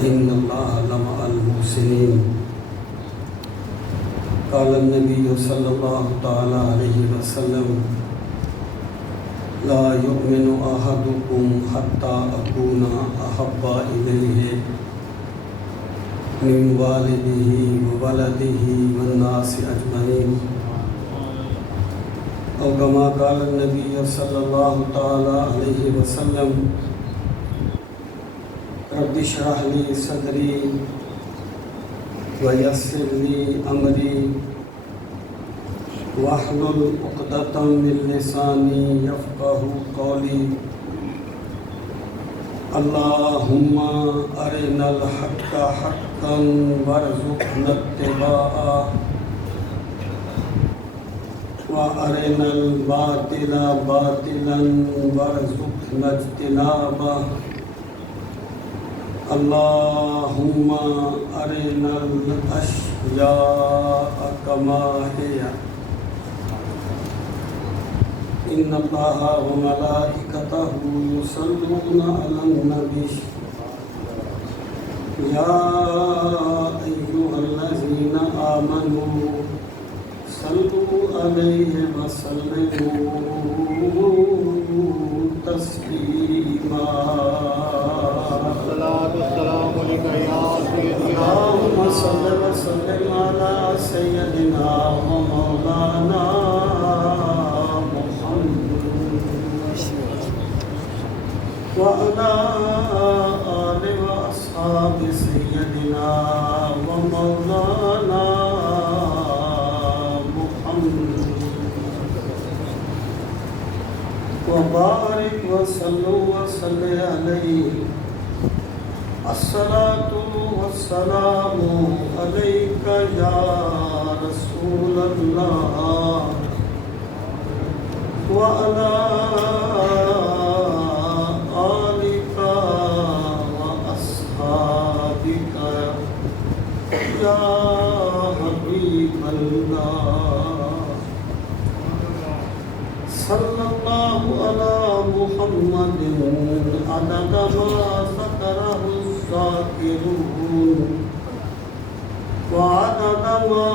وإن الله لمع المحسنين. قال النبي صلى الله تعالى عليه وسلم: لا يؤمن أحدكم حتى أكون أحب إليه من والده وولده والناس أجمعين، أو كما قال النبي صلى الله تعالى عليه وسلم: رب اشرح لي صدري ويسر لي أمري واحلل عقدة من لساني يفقه قولي. اللهم أرنا الحق حقا وارزقنا اتباعه وأرنا الباطل باطلا وارزقنا اجتنابه. اللهم أرنا الأشياء كما هي. إن الله وملائكته يصلون على النبي يا أيها الذين آمنوا صلوا عليه وسلموا تسليما. اللهم صل وسلم على سيدنا ومولانا وعلى آل وأصحاب سيدنا ومولانا محمد وبارك وسلم وصل عليه. الصلاة والسلام عليك يا رسول الله وعلى يا حبيب الله. صلى الله على محمد عدد ما ذكره الذاكرون وعدد ما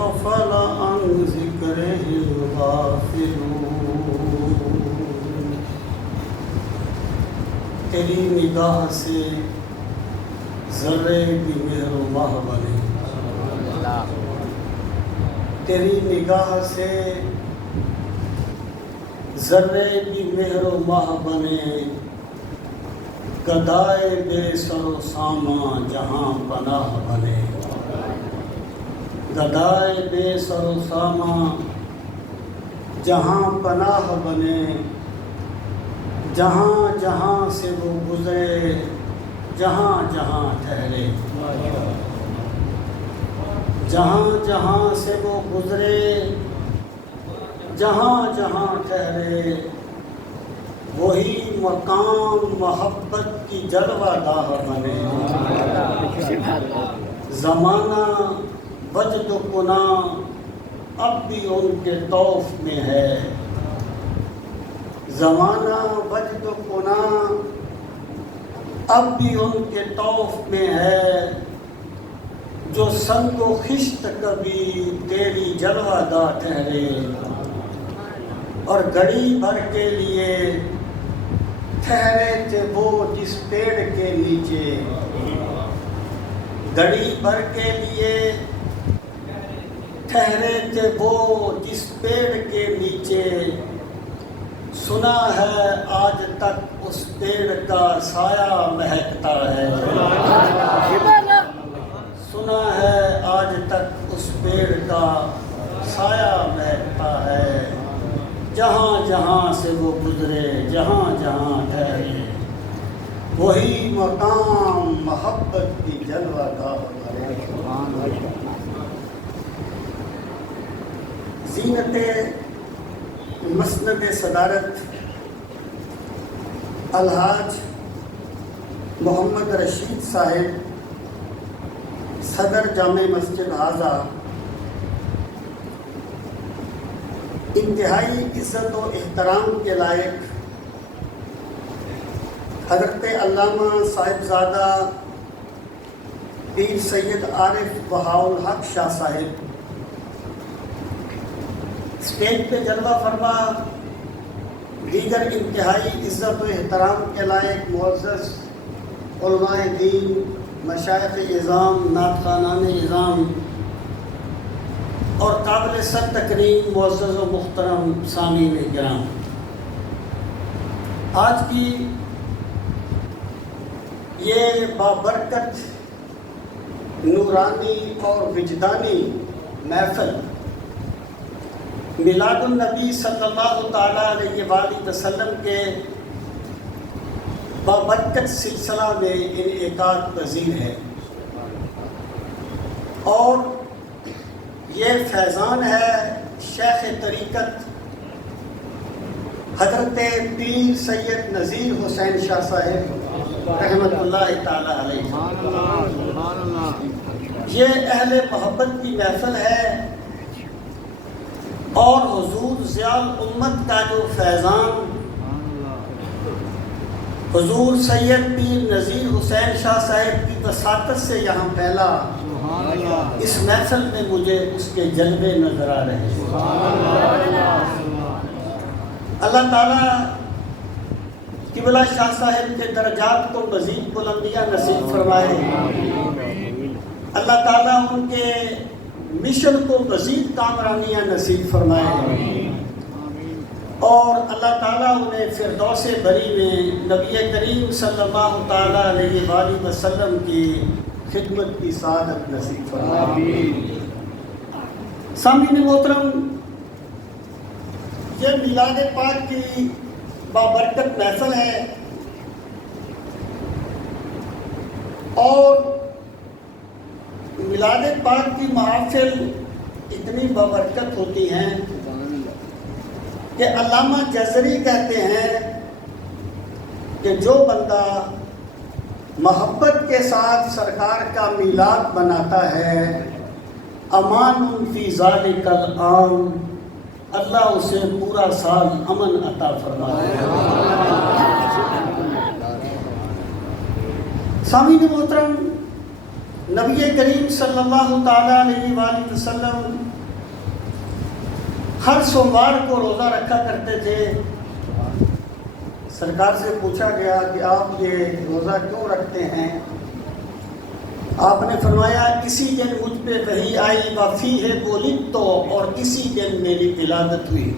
غفل عن ذكره الغافلون. تیری نگاہ سے ذرے بھی مہر و ماہ بنے، تیری نگاہ سے ذرے بھی مہر و ماہ بنے، گدائے بے سر و ساما جہاں پناہ بنے. گدائے بے سر و ساما جہاں پناہ بنے، جہاں جہاں سے وہ گزرے جہاں جہاں ٹھہرے. جہاں جہاں سے وہ گزرے جہاں جہاں ٹھہرے، وہی مقام محبت کی جلوہ گاہ بنے. زمانہ وجد و کنا اب بھی ان کے طوف میں ہے. زمانہ وجد و کنا اب بھی ان کے طوف میں ہے. جو سنگ و خشت کبھی تیری جلوہ گاہ ٹھہرے، اور گھڑی بھر کے لیے ٹھہرے تھے وہ جس پیڑ کے نیچے. گھڑی بھر کے لیے ٹھہرے تھے وہ جس پیڑ کے نیچے. سنا ہے آج تک اس پیڑ کا سایہ مہکتا ہے. سنا ہے آج تک اس پیڑ کا سایہ مہکتا ہے. جہاں جہاں سے وہ گزرے جہاں جہاں ٹھہرے، وہی مقام محبت کی جلوہ گاہ بنے. زینت مسند صدارت الحاج محمد رشید صاحب، صدر جامع مسجد حاضہ، انتہائی عزت و احترام کے لائق حضرت علامہ صاحبزادہ پیر سید عارف بہاء الحق شاہ صاحب اسٹیج پہ جلوہ فرما دیگر انتہائی عزت و احترام کے لائق معزز علماء دین، مشائخ اعظام، نعت خوانان اعظام اور قابل سر تکریم معزز و محترم سامعین کرام، آج کی یہ بابرکت نورانی اور وجدانی محفل میلاد النبی صلی اللہ تعالیٰ علیہ وآلہ وسلم کے بابرکت سلسلہ میں انعقاد پذیر ہے، اور یہ فیضان ہے شیخ طریقت حضرت پیر سید نذیر حسین شاہ صاحب رحمۃ اللہ تعالیٰ علیہ۔ یہ اہل محبت کی محفل ہے، اور حضور ضیاء الامت کا جو فیضان حضور سید پیر نذیر حسین شاہ صاحب کی وساطت سے یہاں پھیلا، اس محفل میں مجھے اس کے جلوے نظر آ رہے ہیں۔ اللہ تعالیٰ قبلہ شاہ صاحب کے درجات کو مزید بلندیاں نصیب فرمائے، اللہ تعالیٰ ان کے مشن کو مزید کامرانیاں نصیب فرمائے، اور اللہ تعالیٰ انہیں فردوس بری میں نبی کریم صلی اللہ تعالیٰ علیہ وآلہ وسلم کی خدمت کی سعادت نصیب فرمائے۔ سامعین محترم، یہ میلاد پاک کی بابرکت محفل ہے، اور میلاد پاک کی محافل اتنی بابرکت ہوتی ہیں کہ علامہ جزری کہتے ہیں کہ جو بندہ محبت کے ساتھ سرکار کا میلاد مناتا ہے، امان فی ذالک العام، اللہ اسے پورا سال امن عطا فرماتا ہے۔ سامعین محترم، نبی کریم صلی اللہ تعالیٰ علیہ وآلہ وسلم ہر سوموار کو روزہ رکھا کرتے تھے۔ سرکار سے پوچھا گیا کہ آپ یہ روزہ کیوں رکھتے ہیں؟ آپ نے فرمایا اسی دن مجھ پہ وحی آئی وفیہ ولدت، اور اسی دن میری ولادت ہوئی۔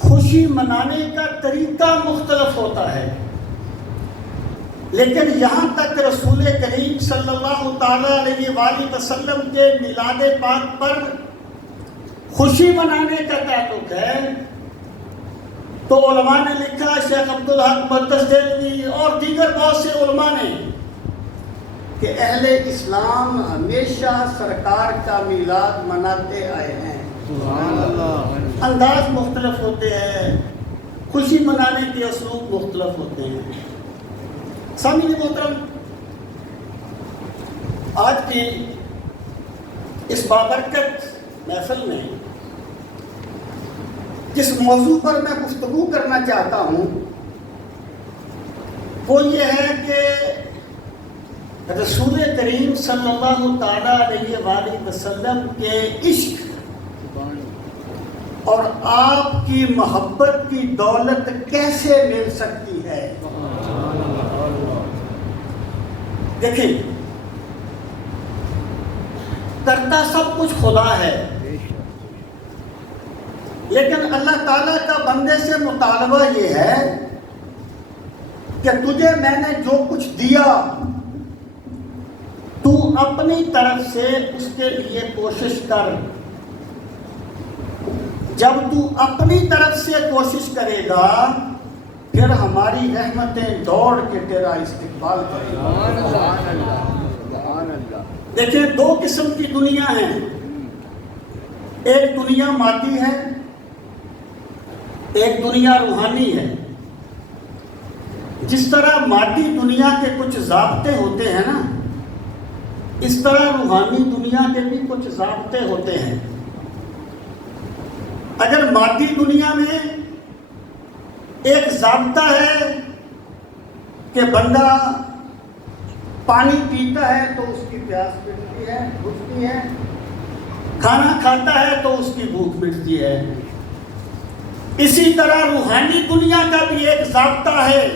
خوشی منانے کا طریقہ مختلف ہوتا ہے، لیکن یہاں تک رسول کریم صلی اللہ تعالیٰ علیہ وآلہ وسلم کے میلاد پاک پر خوشی منانے کا تعلق ہے تو علماء نے لکھا، شیخ عبدالحق مقدس دہلوی اور دیگر بہت سے علماء نے، کہ اہل اسلام ہمیشہ سرکار کا میلاد مناتے آئے ہیں۔ انداز مختلف ہوتے ہیں، خوشی منانے کے اسلوب مختلف ہوتے ہیں۔ سامعین محترم، آج کی اس بابرکت محفل میں جس موضوع پر میں گفتگو کرنا چاہتا ہوں وہ یہ ہے کہ رسول کریم صلی اللہ تعالیٰ علیہ وآلہ وسلم کے عشق اور آپ کی محبت کی دولت کیسے مل سکتی ہے۔ دیکھیں، کرتا سب کچھ خدا ہے، لیکن اللہ تعالیٰ کا بندے سے مطالبہ یہ ہے کہ تجھے میں نے جو کچھ دیا تو اپنی طرف سے اس کے لیے کوشش کر۔ جب تو اپنی طرف سے کوشش کرے گا پھر ہماری رحمتیں دوڑ کے تیرا استقبال کریں گی۔ دیکھیں، دو قسم کی دنیا ہے، ایک دنیا مادی ہے، ایک دنیا روحانی ہے۔ جس طرح مادی دنیا کے کچھ ضابطے ہوتے ہیں نا، اس طرح روحانی دنیا کے بھی کچھ ضابطے ہوتے ہیں۔ اگر مادی دنیا میں ایک ضابطہ ہے کہ بندہ پانی پیتا ہے تو اس کی پیاس مٹتی ہے، بجھتی ہے، کھانا کھاتا ہے تو اس کی بھوک مٹتی ہے۔ اسی طرح روحانی دنیا کا بھی ایک ضابطہ ہے،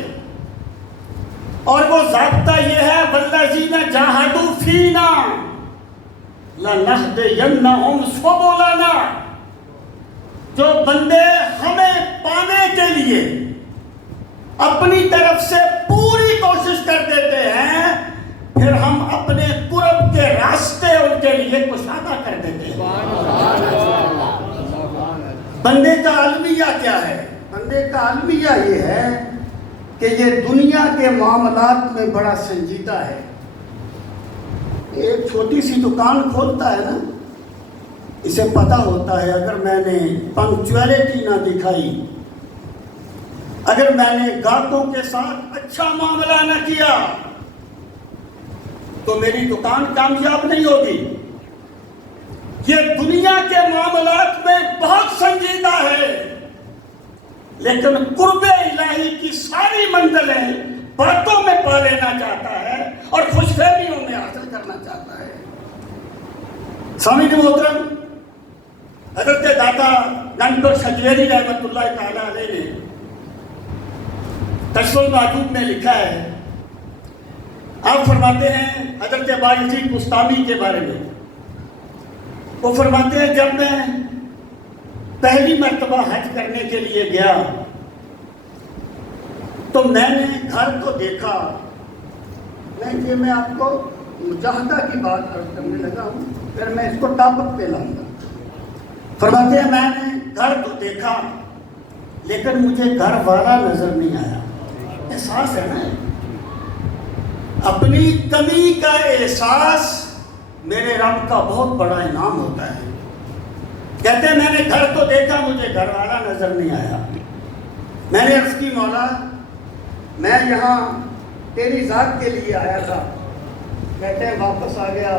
اور وہ ضابطہ یہ ہے والذین جاہدوا فینا لنہدینہم سبلنا۔ جو بندے ہمیں پانے کے لیے اپنی طرف سے پوری کوشش کر دیتے ہیں، پھر ہم اپنے قرب کے راستے ان کے لیے کشادہ کر دیتے ہیں۔ بندے کا المیہ کیا ہے؟ بندے کا المیہ یہ ہے کہ یہ دنیا کے معاملات میں بڑا سنجیدہ ہے۔ ایک چھوٹی سی دکان کھولتا ہے نا، اسے پتہ ہوتا ہے اگر میں نے پنکچویلٹی نہ دکھائی، اگر میں نے گاہکوں کے ساتھ اچھا معاملہ نہ کیا تو میری دکان کامیاب نہیں ہوگی۔ یہ دنیا کے معاملات میں بہت سنجیدہ ہے، لیکن قرب الہی کی ساری منزلیں باتوں میں پا لینا چاہتا ہے اور خوش فہمیوں میں حاصل کرنا چاہتا ہے۔ سامعین محترم، حضرت داتا گنگٹر شجویری رحمۃ اللہ تعالی علیہ نے کشف المعجوب میں لکھا ہے، آپ فرماتے ہیں حضرت بایزید بستامی کے بارے میں، وہ فرماتے ہیں جب میں پہلی مرتبہ حج کرنے کے لیے گیا تو میں نے گھر کو دیکھا، میں آپ کو مجاہدہ کی بات کرنے لگا ہوں، پھر میں اس کو ٹاپک پہ لاؤں گا۔ فرماتے ہیں میں نے گھر تو دیکھا لیکن مجھے گھر والا نظر نہیں آیا۔ احساس ہے نا، اپنی کمی کا احساس میرے رب کا بہت بڑا انعام ہوتا ہے۔ کہتے ہیں میں نے گھر تو دیکھا، مجھے گھر والا نظر نہیں آیا۔ میں نے عرض کی مولا میں یہاں تیری ذات کے لیے آیا تھا۔ کہتے ہیں واپس آ گیا،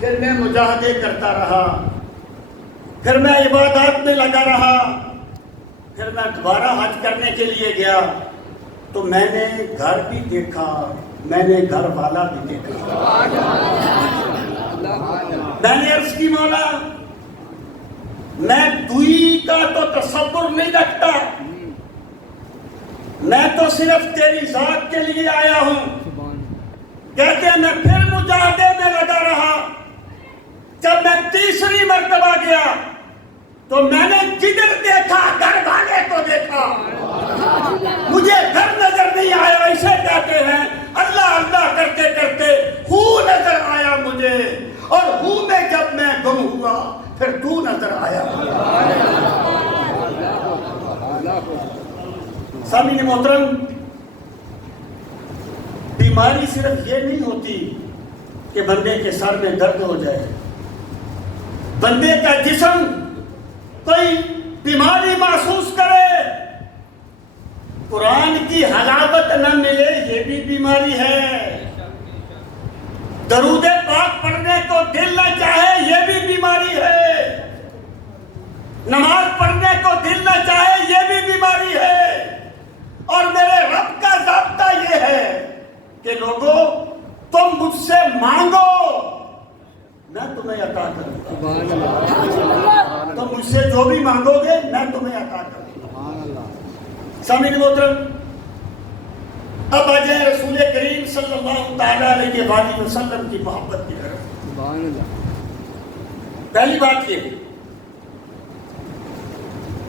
پھر میں مجاہدے کرتا رہا، پھر میں عبادات میں لگا رہا، پھر میں دوبارہ حج کرنے کے لیے گیا تو میں نے گھر بھی دیکھا، میں نے گھر والا بھی دیکھا۔ میں نے عرض کی مولا میں دوئی کا تو تصور نہیں رکھتا، میں تو صرف تیری ذات کے لیے آیا ہوں۔ کہتے ہیں میں پھر مجاہدے میں لگا رہا، جب میں تیسری مرتبہ گیا تو میں نے جدھر دیکھا گھر والے کو دیکھا، مجھے گھر نظر نہیں آیا۔ اسے کہتے ہیں اللہ اللہ کرتے کرتے ہو نظر آیا مجھے، اور ہو میں جب میں گم ہوا پھر تو نظر آیا۔ سامعین محترم، بیماری صرف یہ نہیں ہوتی کہ بندے کے سر میں درد ہو جائے، بندے کا جسم کوئی بیماری محسوس کرے، قرآن کی حلاوت نہ ملے، یہ بھی بیماری ہے، درود پاک پڑھنے کو دل نہ چاہے، یہ بھی بیماری ہے، نماز پڑھنے کو دل نہ چاہے، یہ بھی بیماری ہے۔ اور میرے رب کا ضابطہ یہ ہے کہ لوگوں تم مجھ سے مانگو میں تمہیں عطا کروں گا، تم مجھ سے جو بھی مانگو گے میں تمہیں عطا کروں گا۔ سامعین محترم، اب آ جائیں رسول کریم صلی اللہ تعالیٰ علیہ وآلہ وسلم کی محبت کی طرف۔ پہلی بات یہ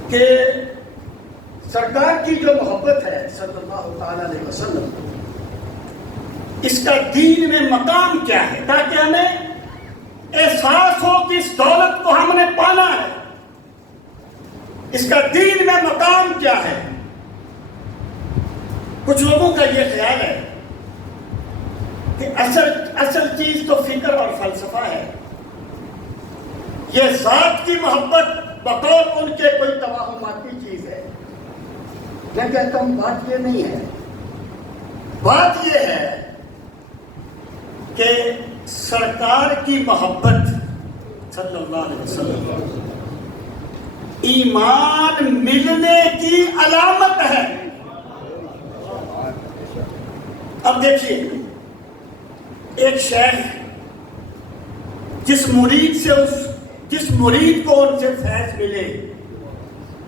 کہ سرکار کی جو محبت ہے صلی اللہ تعالیٰ علیہ وسلم، اس کا دین میں مقام کیا ہے، تاکہ ہمیں احساس ہو کہ اس دولت کو ہم نے پانا ہے، اس کا دین میں مقام کیا ہے۔ کچھ لوگوں کا یہ خیال ہے کہ اصل چیز تو فکر اور فلسفہ ہے، یہ ذات کی محبت بطور ان کے کوئی توہماتی چیز ہے۔ میں کہتا ہوں بات یہ نہیں ہے، بات یہ ہے کہ سرکار کی محبت صلی اللہ علیہ وسلم ایمان ملنے کی علامت ہے۔ اب دیکھیے ایک شیخ جس مرید کو ان سے فیض ملے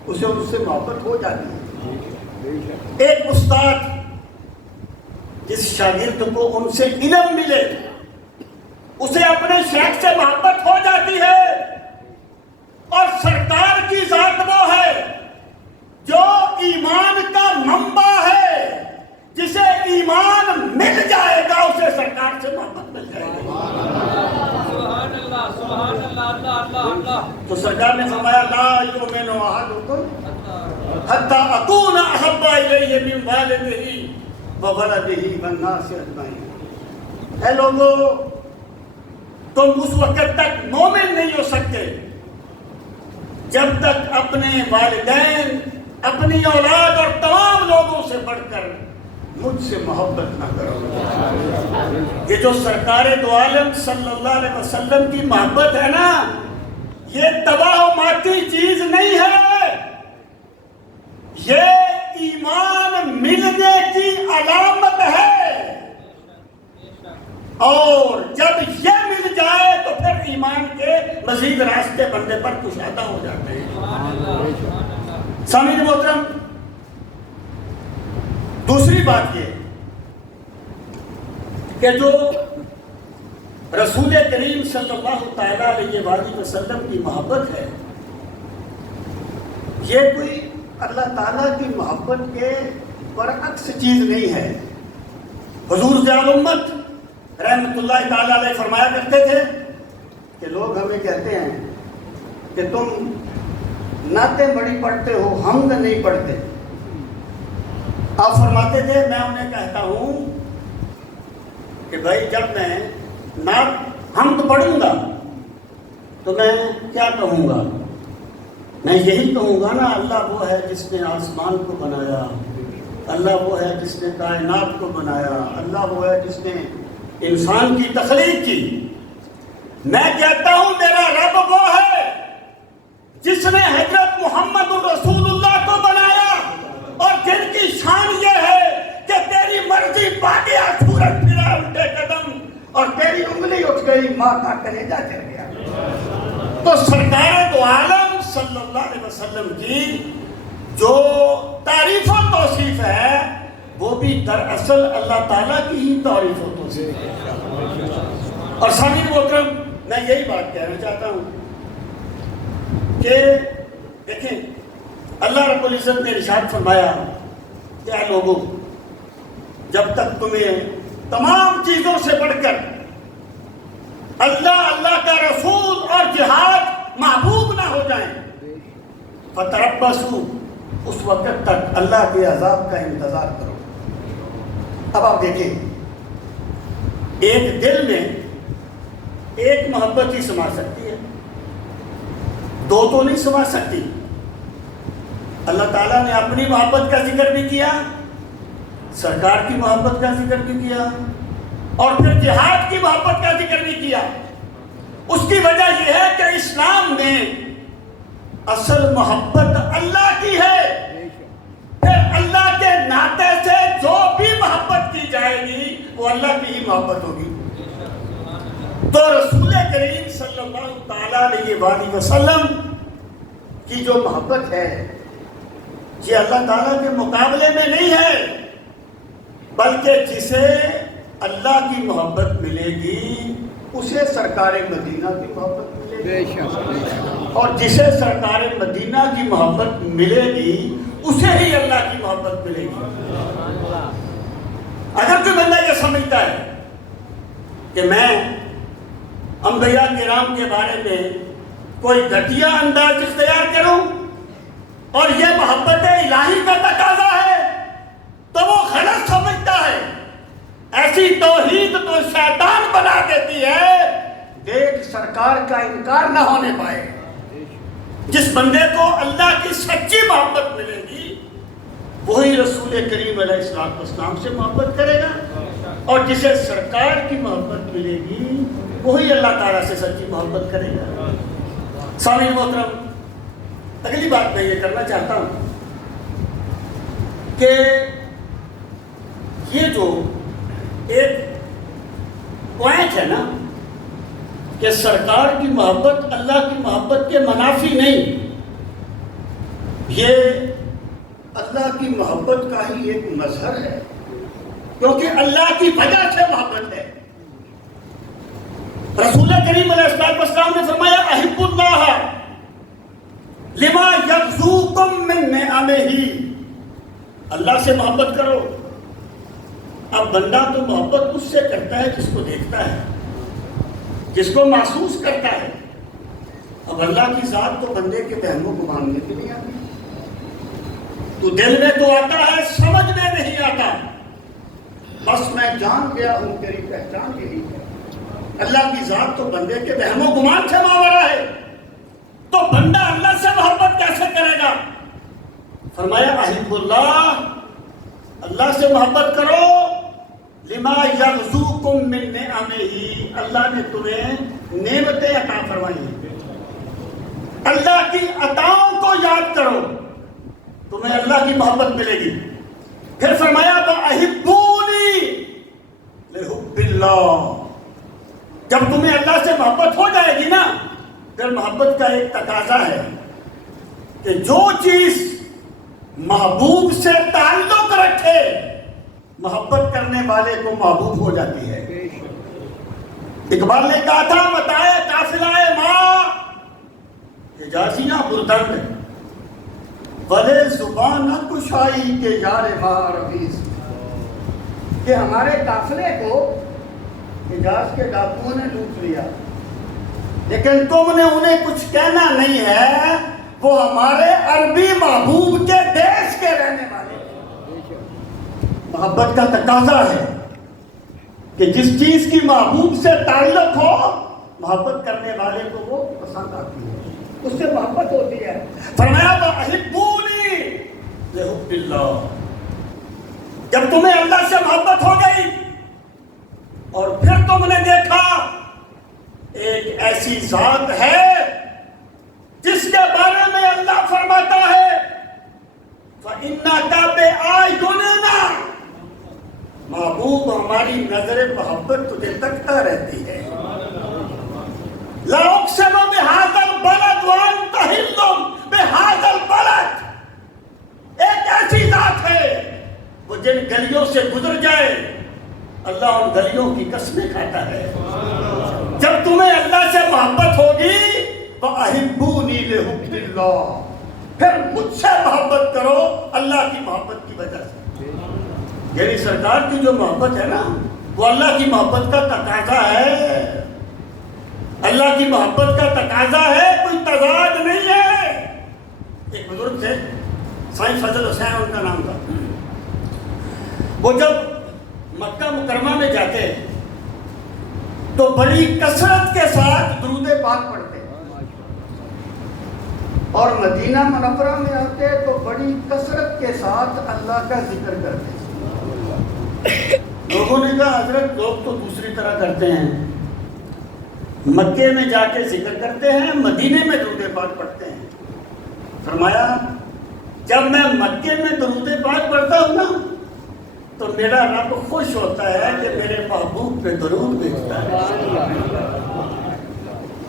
اسے ان سے محبت ہو جاتی ہے. ایک استاد جس شاگرد کو ان سے علم ملے اسے اپنے شیخ سے محبت ہو جاتی ہے. اور سرکار کی ذات وہ ہے جو ایمان کا منبع ہے, جسے ایمان مل جائے گا اسے سرکار سے محبت مل جائے گی. سبحان اللہ سبحان اللہ اللہ اللہ اللہ. تو سرکار نے فرمایا لا یؤمن احدکم حتی اکون احب الیہ من والدہ وولدہ والناس اجمعین. اے لوگوں, تم اس وقت تک مومن نہیں ہو سکتے جب تک اپنے والدین, اپنی اولاد اور تمام لوگوں سے بڑھ کر مجھ سے محبت نہ کرو. یہ جو سرکار دو عالم صلی اللہ علیہ وسلم کی محبت ہے نا, یہ تباہ و ماتی چیز نہیں ہے, یہ ایمان ملنے کی علامت ہے. اور جب یہ مل جائے تو پھر ایمان کے مزید راستے بندے پر کشادہ ہو جاتے ہیں. سامعین محترم, دوسری بات یہ کہ جو رسول کریم صلی اللہ تعالیٰ علیہ وآلہ وسلم کی محبت ہے, یہ کوئی اللہ تعالیٰ کی محبت کے برعکس چیز نہیں ہے. حضور ضیاء الامت رحمت اللہ تعالیٰ علیہ فرمایا کرتے تھے کہ لوگ ہمیں کہتے ہیں کہ تم نعتیں بڑی پڑھتے ہو, حمد نہیں پڑھتے. آپ فرماتے تھے میں انہیں کہتا ہوں کہ بھائی جب میں نعت حمد پڑھوں گا تو میں کیا کہوں گا؟ میں یہی کہوں گا نا, اللہ وہ ہے جس نے آسمان کو بنایا, اللہ وہ ہے جس نے کائنات کو بنایا, اللہ وہ ہے جس نے انسان کی تخلیق کی. میں کہتا ہوں میرا رب وہ ہے جس نے حضرت محمد الرسول اللہ کو بنایا اور جن کی شان یہ ہے کہ تیری مرضی باقیہ سورج پھرا الٹے قدم اور تیری انگلی اٹھ گئی ماں کا کلیجہ چل گیا. تو سرکار دو عالم صلی اللہ علیہ وسلم کی جو تعریف و توصیف ہے وہ بھی دراصل اللہ تعالیٰ کی ہی تعریف و توصیف ہے. اور سامعین محترم, میں یہی بات کہنا چاہتا ہوں کہ دیکھیں اللہ رب العزت نے ارشاد فرمایا کہ اے لوگوں, جب تک تمہیں تمام چیزوں سے بڑھ کر اللہ, اللہ کا رسول اور جہاد محبوب نہ ہو جائیں, فتربصوا, اس وقت تک اللہ کے عذاب کا انتظار کرو. اب آپ دیکھیں, ایک دل میں ایک محبت ہی سما سکتی ہے, دو تو نہیں سما سکتی. اللہ تعالیٰ نے اپنی محبت کا ذکر بھی کیا, سرکار کی محبت کا ذکر بھی کیا, اور پھر جہاد کی محبت کا ذکر بھی کیا. اس کی وجہ یہ ہے کہ اسلام میں اصل محبت اللہ کی ہے. پھر اللہ کے ناطے سے جو بھی محبت کی جائے گی وہ اللہ کی ہی محبت ہوگی. تو رسول کریم صلی اللہ تعالیٰ علیہ وآلہ وسلم کی جو محبت ہے یہ اللہ تعالیٰ کے مقابلے میں نہیں ہے, بلکہ جسے اللہ کی محبت ملے گی اسے سرکار مدینہ کی محبت ملے گی, اور جسے سرکار مدینہ کی محبت ملے گی اسے ہی اللہ کی محبت ملے گی. اگر کوئی بندہ یہ سمجھتا ہے کہ میں انبیاء کرام کے بارے میں کوئی گھٹیا انداز اختیار کروں اور یہ محبت الہی کا تقاضا ہے تو وہ غلط سمجھتا ہے. ایسی توحید تو شیطان بنا دیتی ہے, دیکھ سرکار کا انکار نہ ہونے پائے. جس بندے کو اللہ کی سچی محبت ملے گی وہی رسول کریم علیہ السلام سے محبت کرے گا, اور جسے سرکار کی محبت ملے گی وہی اللہ تعالیٰ سے سچی محبت کرے گا. سامعین محترم, اگلی بات میں یہ کرنا چاہتا ہوں کہ یہ جو ایک پوائنٹ ہے نا کہ سرکار کی محبت اللہ کی محبت کے منافی نہیں، یہ اللہ کی محبت کا ہی ایک مظہر ہے، کیونکہ اللہ کی وجہ سے محبت ہے۔ رسول کریم علیہ السلام نے فرمایا احب اللہ لما یغزوکم من نعمہ، اللہ سے محبت کرو۔ اب بندہ تو محبت اس سے کرتا ہے جس کو دیکھتا ہے، جس کو محسوس کرتا ہے۔ اب اللہ کی ذات تو بندے کے وہم و گمان میں بھی نہیں آتی، تو دل میں تو آتا ہے، سمجھ میں نہیں آتا۔ بس میں جان گیا ہوں تیری پہچان یہی ہے۔ اللہ کی ذات تو بندے کے وہم و گمان سے ماورا ہے، تو بندہ اللہ سے محبت کیسے کرے گا؟ فرمایا احب اللہ، اللہ سے محبت کرو، لما یغزوکم من نعمہ، اللہ نے تمہیں نعمتیں عطا فرمائی ہیں، اللہ کی عطاؤں کو یاد کرو، تمہیں اللہ کی محبت ملے گی۔ پھر فرمایا وَأَحِبُّونِي لِحُبِّ اللَّهِ، جب تمہیں اللہ سے محبت ہو جائے گی نا، پھر محبت کا ایک تقاضا ہے کہ جو چیز محبوب سے تعلق رکھے، محبت کرنے والے کو محبوب ہو جاتی ہے۔ اقبال نے کہا تھا بتائے قافلہ ماں حجازیاں بردند بڑے زبان کشائی کے یار ماں رفیس، کہ ہمارے قافلے کو حجاز کے ڈاکوؤں نے لوٹ لیا، لیکن تم نے انہیں کچھ کہنا نہیں ہے، وہ ہمارے عربی محبوب کے دیش کے رہنے والے ہیں۔ محبت کا تقاضا ہے کہ جس چیز کی محبوب سے تعلق ہو، محبت کرنے والے کو وہ پسند آتی ہے، اس سے محبت ہوتی ہے۔ فرمایا وَأَحِبُّونِي لِحُبِّ اللَّهِ، جب تمہیں اللہ سے محبت ہو گئی اور پھر تم نے دیکھا ایک ایسی ذات ہے جس کے بارے میں اللہ فرماتا ہے فَإِنَّكَ بِأَعْيُنِنَا، محبوب ہماری نظر محبت تجھے تکتا رہتی ہے۔ لَا أُقْسِمُ بِهَذَا الْبَلَدِ وَأَنْتَ حِلٌّ بِهَذَا الْبَلَدِ، ایک ایسی ذات ہے وہ جن گلیوں سے گزر جائے اللہ ان گلیوں کی قسمیں کھاتا ہے۔ جب تمہیں اللہ سے محبت ہوگی وَأَحِبُّونِي لِحُبِّ اللَّهِ، پھر مجھ سے محبت کرو اللہ کی محبت کی وجہ سے۔ یعنی سرکار کی جو محبت ہے نا، وہ اللہ کی محبت کا تقاضا ہے، اللہ کی محبت کا تقاضا ہے، کوئی تضاد نہیں ہے۔ ایک بزرگ تھے سائیں فضل حسین ان کا نام تھا، وہ جب مکہ مکرمہ میں جاتے تو بڑی کثرت کے ساتھ درود پاک پڑھتے، اور مدینہ منورہ میں آتے تو بڑی کثرت کے ساتھ اللہ کا ذکر کرتے۔ لوگوں نے کہا حضرت لوگ تو دوسری طرح کرتے ہیں، مکے میں جا کے ذکر کرتے ہیں، مدینے میں درود پاک پڑھتے ہیں۔ فرمایا جب میں مکے میں درود پاک پڑھتا ہوں نا تو میرا رب خوش ہوتا ہے کہ میرے محبوب پہ درود بھیجتا ہے،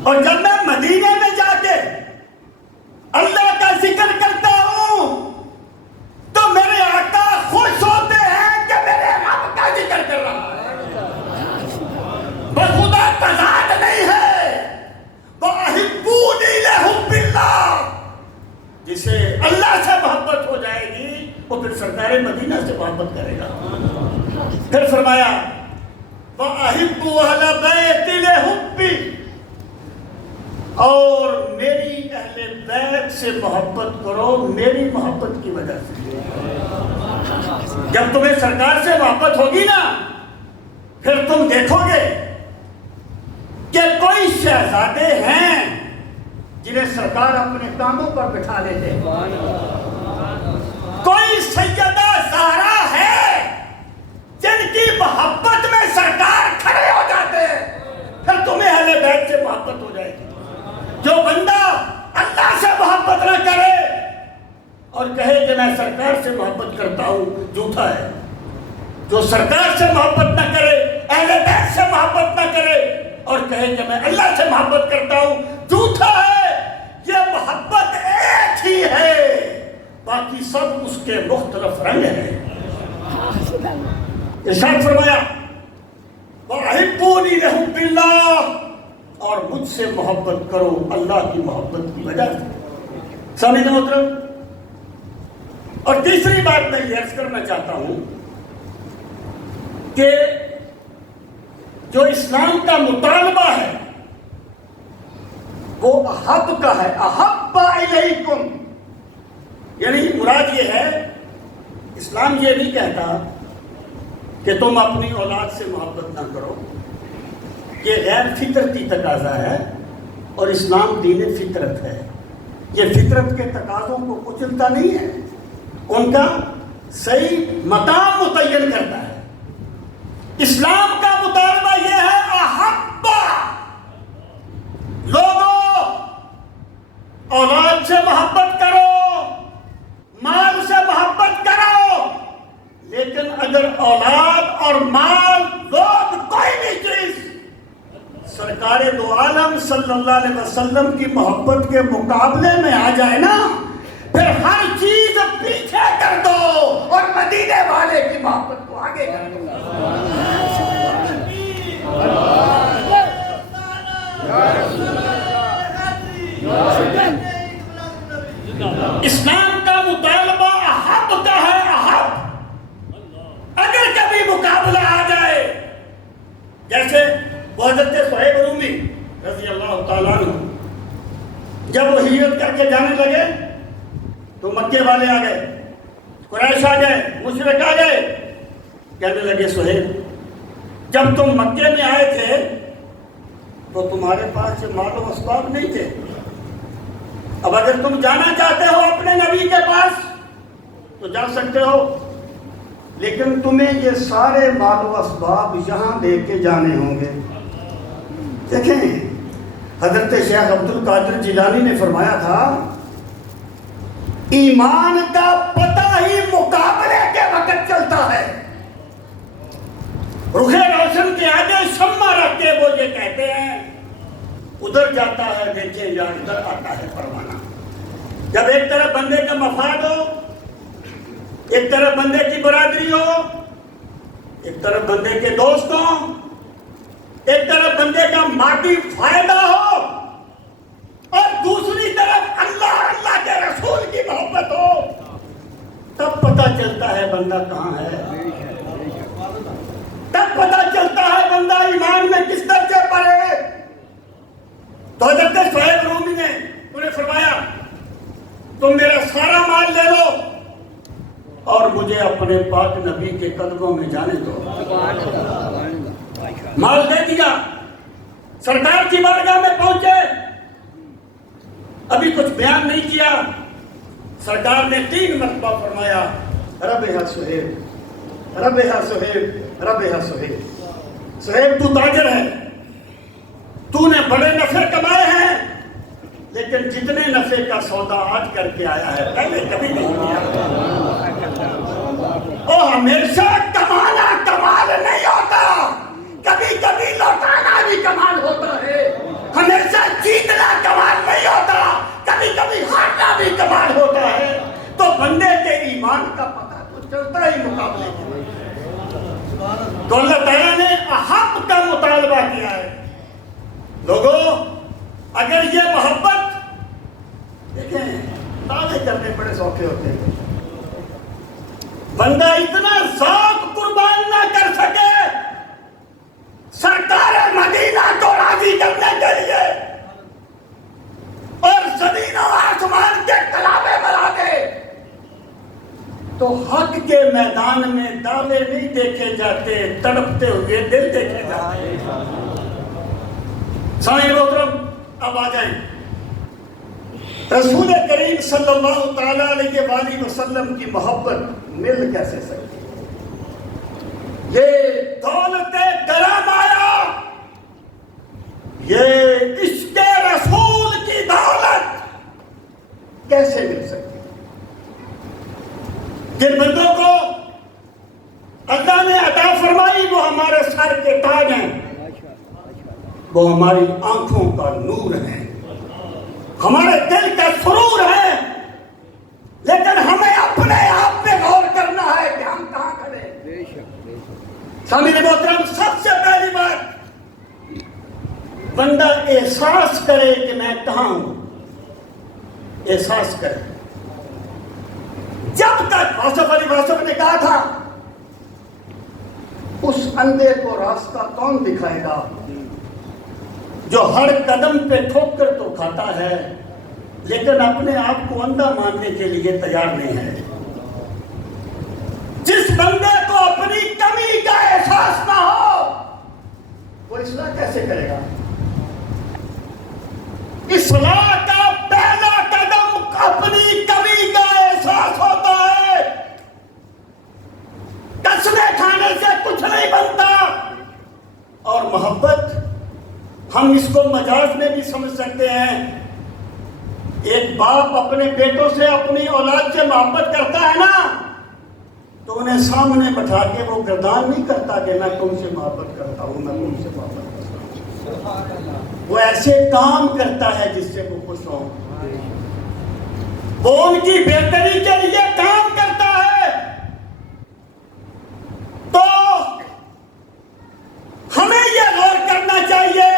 اور جب میں مدینے میں جا کے اللہ کا ذکر کرتا ہوں تو میرے آقا خوش ہوتے ہیں کہ میرے رب کا ذکر کر رہا ہے۔ بخدا تضاد نہیں ہے، وَأَحِبُّونِي لِحُبِّ اللَّهِ، جسے اللہ سے محبت ہو جائے گی وہ پھر سرکار مدینہ سے محبت کرے گا۔ پھر فرمایا وَأَحِبُّ أَهْلَ بَيْتِ لِحُبِّي، اور میری اہل بیت سے محبت کرو میری محبت کی وجہ سے۔ جب تمہیں سرکار سے محبت ہوگی نا، پھر تم دیکھو گے کہ کوئی شہزادے ہیں جنہیں سرکار اپنے کاموں پر بٹھا لیتے ہیں، کوئی سیدہ زہرا ہے جن کی محبت میں سرکار کھڑے ہو جاتے ہیں، پھر تمہیں اہل بیت سے محبت ہو جائے گی۔ جو بندہ اللہ سے محبت نہ کرے اور کہے کہ میں سرکار سے محبت کرتا ہوں، جھوٹا ہے۔ جو سرکار سے محبت نہ کرے، اہل بیت سے محبت نہ کرے اور کہے کہ میں اللہ سے محبت کرتا ہوں، جھوٹا ہے۔ یہ محبت ایک ہی ہے، باقی سب اس کے مختلف رنگ ہیں۔ ارشاد فرمایا وَأَحِبُّونِي لِحُبِّ اللَّهِ، اور مجھ سے محبت کرو اللہ کی محبت کی وجہ سے۔ سامعین محترم، اور تیسری بات میں یہ عرض کرنا چاہتا ہوں کہ جو اسلام کا مطالبہ ہے وہ احب کا ہے، احب الیکم، یعنی مراد یہ ہے، اسلام یہ نہیں کہتا کہ تم اپنی اولاد سے محبت نہ کرو، یہ غیر فطرتی تقاضا ہے، اور اسلام دین فطرت ہے، یہ فطرت کے تقاضوں کو کچلتا نہیں ہے، ان کا صحیح مقام متعین کرتا ہے۔ اسلام کا مطالبہ یہ ہے احبا، لوگوں اولاد سے محبت کرو، مال سے محبت کرو، لیکن اگر اولاد اور مال، لوگ، کوئی بھی چیز سرکار دو عالم صلی اللہ علیہ وسلم کی محبت کے مقابلے میں آ جائے نا، پھر ہر چیز پیچھے کر دو اور مدینے والے کی محبت کو آگے کر دو۔ اسلام کا مطالبہ احب کا ہے، احب۔ اگر کبھی مقابلہ آ جائے، جیسے حضرت صہیب رومی رضی اللہ تعالیٰ عنہ جب وہ ہجرت کر کے جانے لگے تو مکے والے آ گئے، قریش آ گئے، مشرک آ گئے، کہنے لگے صہیب جب تم مکے میں آئے تھے تو تمہارے پاس مال و اسباب نہیں تھے، اب اگر تم جانا چاہتے ہو اپنے نبی کے پاس تو جا سکتے ہو، لیکن تمہیں یہ سارے مال و اسباب یہاں لے کے جانے ہوں گے۔ دیکھیں حضرت شیخ عبد القادر جیلانی نے فرمایا تھا ایمان کا پتہ ہی مقابلے کے وقت چلتا ہے۔ رخ روشن کے آگے شمع رکھ کے وہ یہ کہتے ہیں ادھر جاتا ہے دیکھیں یا ادھر آتا ہے پروانہ۔ جب ایک طرف بندے کا مفاد ہو، ایک طرف بندے کی برادری ہو، ایک طرف بندے کے دوست ہوں، ایک طرف بندے کا مادی فائدہ ہو، اور دوسری طرف اللہ اللہ کے رسول کی محبت ہو، تب پتہ چلتا ہے بندہ کہاں ہے، تب پتہ چلتا ہے بندہ ایمان میں کس درجے پر ہے۔ تو حضرت صہیب رومی نے انہیں فرمایا تم میرا سارا مال لے لو اور مجھے اپنے پاک نبی کے قدموں میں جانے دو۔ مال دے دیا، سرکار کی بارگاہ میں پہنچے، ابھی کچھ بیان نہیں کیا، سرکار نے 3 مرتبہ فرمایا رب ہے صہیب، رب ہے صہیب، رب ہے صہیب۔ صہیب تو تاجر ہے، تو نے بڑے نفع کمائے ہیں، لیکن جتنے نفع کا سودا آج کر کے آیا ہے پہلے کبھی نہیں کیا۔ اور ہمیشہ کمانا کمال نہیں ہوتا، کبھی کبھی لوٹانا بھی کمال ہوتا ہے۔ ہمیشہ جیتنا کمال نہیں ہوتا، کبھی کبھی ہارنا بھی کمال ہوتا ہے۔ تو بندے کے ایمان کا پتہ تو چلتا ہی مقابلے میں۔ تو اللہ تعالیٰ نے احب کا مطالبہ کیا ہے۔ لوگوں اگر یہ محبت، دیکھیں دعوے کرنے بڑے سوکھے ہوتے ہیں، بندہ اتنا ذوق قربان نہ کر سکے سرکار مدینہ کو راضی کرنے کے لیے اور زمین و آسمان کے کلابے بنا دے، تو حق کے میدان میں دعوے نہیں دیکھے جاتے، تڑپتے ہوئے دل دیکھے جاتے۔ سامعین محترم اب آ جائیں، رسول کریم صلی اللہ تعالیٰ علیہ وآلہ وسلم کی محبت مل کیسے سکتی ہے؟ یہ دولت کرم آیا، یہ عشق رسول کی دولت کیسے مل سکتی ہے؟ جن بندوں کو اللہ نے عطا فرمائی وہ ہمارے سر کے تاج ہیں، وہ ہماری آنکھوں کا نور ہے، ہمارے دل کا سرور ہے، لیکن ہمیں اپنے آپ پہ غور کرنا ہے کہ ہم کہاں کھڑے ہیں۔ سامعین محترم، سب سے پہلی بات بندہ احساس کرے کہ میں کہاں ہوں، احساس کرے۔ جب تک واصف علی واصف نے کہا تھا اس اندھے کو راستہ کون دکھائے گا جو ہر قدم پہ ٹھوکر تو کھاتا ہے لیکن اپنے آپ کو اندھا ماننے کے لیے تیار نہیں ہے۔ جس بندے کو اپنی کمی کا احساس نہ ہو وہ اصلاح کیسے کرے گا؟ اصلاح کا پہلا قدم اپنی کمی کا احساس ہوتا ہے۔ کسنے کھانے سے کچھ نہیں بنتا۔ اور محبت ہم اس کو مجاز میں بھی سمجھ سکتے ہیں۔ ایک باپ اپنے بیٹوں سے اپنی اولاد سے محبت کرتا ہے نا تو انہیں سامنے بٹھا کے وہ گردان نہیں کرتا کہ میں تم سے محبت کرتا ہوں، میں تم سے محبت کرتا ہوں۔ وہ ایسے کام کرتا ہے جس سے وہ خوش ہو، وہ ان کی بہتری کے لیے کام کرتا ہے۔ تو ہمیں یہ غور کرنا چاہیے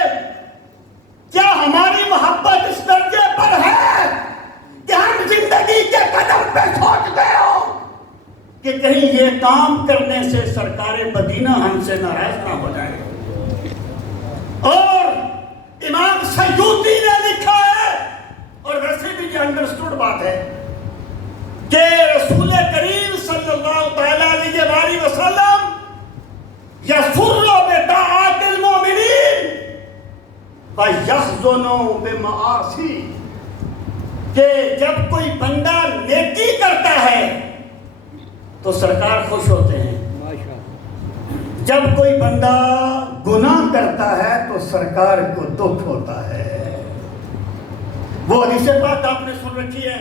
کیا ہماری محبت اس درجے پر ہے کہ ہم زندگی کے قدم پہ سوچتے ہو کہ کہیں یہ کام کرنے سے سرکار مدینہ ہم سے ناراض نہ ہو جائے۔ اور امام سیوطی نے لکھا ہے، اور ویسے بھی یہ انڈرسٹوڈ بات ہے، کہ رسول کریم صلی اللہ تعالی علیہ وآلہ وسلم یسر بطاعت المؤمنین ویحزن بمعاصی، کہ جب کوئی بندہ نیکی کرتا ہے تو سرکار خوش ہوتے ہیں، جب کوئی بندہ گناہ کرتا ہے تو سرکار کو دکھ ہوتا ہے۔ وہ حدیث پاک آپ نے سن رکھی ہے،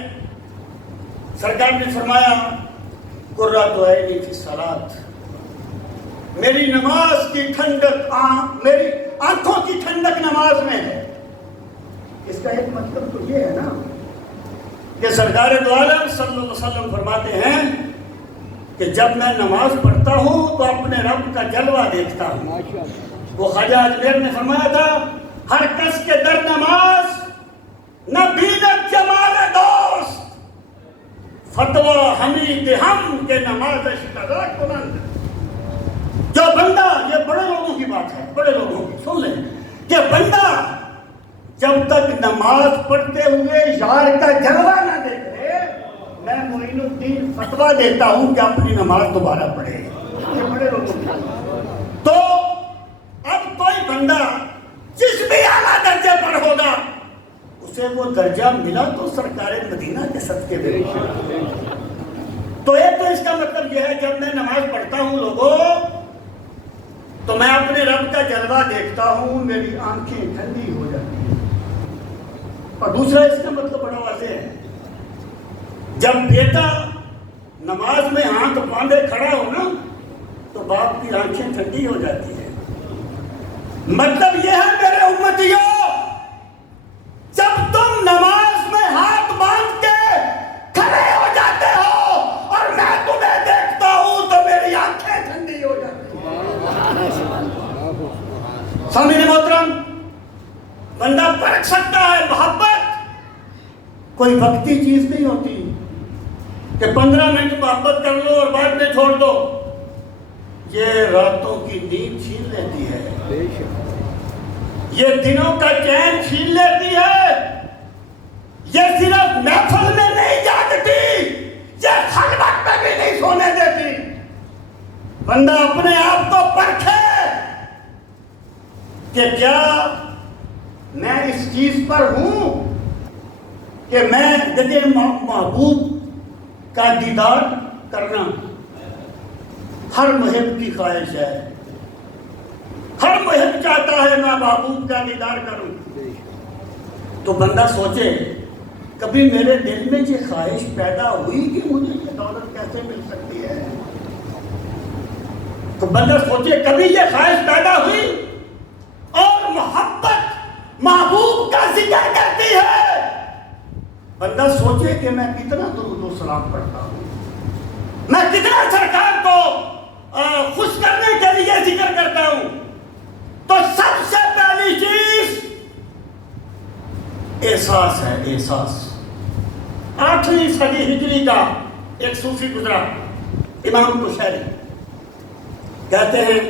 سرکار نے فرمایا قرۃ عینی فی الصلاۃ، میری نماز کی ٹھنڈک میری آنکھوں کی ٹھنڈک نماز میں ہے۔ اس کا ایک مطلب تو یہ ہے نا کہ سرکار دو عالم صلی اللہ علیہ وسلم فرماتے ہیں کہ جب میں نماز پڑھتا ہوں تو اپنے رب کا جلوہ دیکھتا ہوں۔ وہ خواجہ اجمیر نے فرمایا تھا، ہر کس کے در نماز نہ بیند جمال دوست، فتوی حمید ہم کے نماز اشتغا کنند۔ جو بندہ، یہ بڑے لوگوں کی بات ہے، بڑے لوگوں کی سن لیں، کہ بندہ جب تک نماز پڑھتے ہوئے یار کا جلوہ نہ دیکھے، میں معین الدین فتویٰ دیتا ہوں کہ اپنی نماز دوبارہ پڑھے۔ یہ بڑے لوگوں کی بات ہے۔ تو اب کوئی بندہ جس بھی اعلیٰ درجے پر ہوگا اسے وہ درجہ ملا تو سرکار مدینہ کے صدقے میں۔ تو ایک تو اس کا مطلب یہ ہے جب میں نماز پڑھتا ہوں لوگوں تو میں اپنے رب کا جلوہ دیکھتا ہوں، میری آنکھیں ٹھنڈی ہو جاتی ہیں۔ اور دوسرا اس کا مطلب بڑا واضح ہے، جب بیٹا نماز میں ہاتھ باندھے کھڑا ہو نا تو باپ کی آنکھیں ٹھنڈی ہو جاتی ہیں۔ مطلب یہ ہے میرے امتیوں، جب تم نماز میں ہاتھ باندھ کے کھڑے ہو جاتے ہو اور میں تمہیں دیکھتا ہوں تو میری آنکھیں ٹھنڈی ہو جاتی ہیں۔ سامعین محترم، بندہ پرکھ سکتا ہے محبت کوئی وقتی چیز نہیں ہوتی کہ 15 منٹ محبت کر لو اور بعد میں چھوڑ دو، یہ راتوں کی نیند چھین لیتی ہے، یہ دنوں کا چین چھین لیتی ہے، یہ صرف محفل میں نہیں جاگتی، یہ خلوت میں بھی نہیں سونے دیتی۔ بندہ اپنے آپ کو پرکھے کہ کیا میں اس چیز پر ہوں کہ میں دیکھیں محبوب کا دیدار کرنا ہر محب کی خواہش ہے، ہر محب چاہتا ہے میں محبوب کا دیدار کروں۔ تو بندہ سوچے کبھی میرے دل میں یہ خواہش پیدا ہوئی کہ مجھے یہ دولت کیسے مل سکتی ہے؟ تو بندہ سوچے کبھی یہ خواہش پیدا ہوئی اور محبت محبوب کا ذکر کرتی ہے، بندہ سوچے کہ میں کتنا درود و سلام پڑھتا ہوں، میں کتنا سرکار کو خوش کرنے کے لیے ذکر کرتا ہوں. تو سب سے پہلی چیز احساس ہے، احساس. 8ویں صدی ہجری کا ایک صوفی گزرا امام قشیری، کہتے ہیں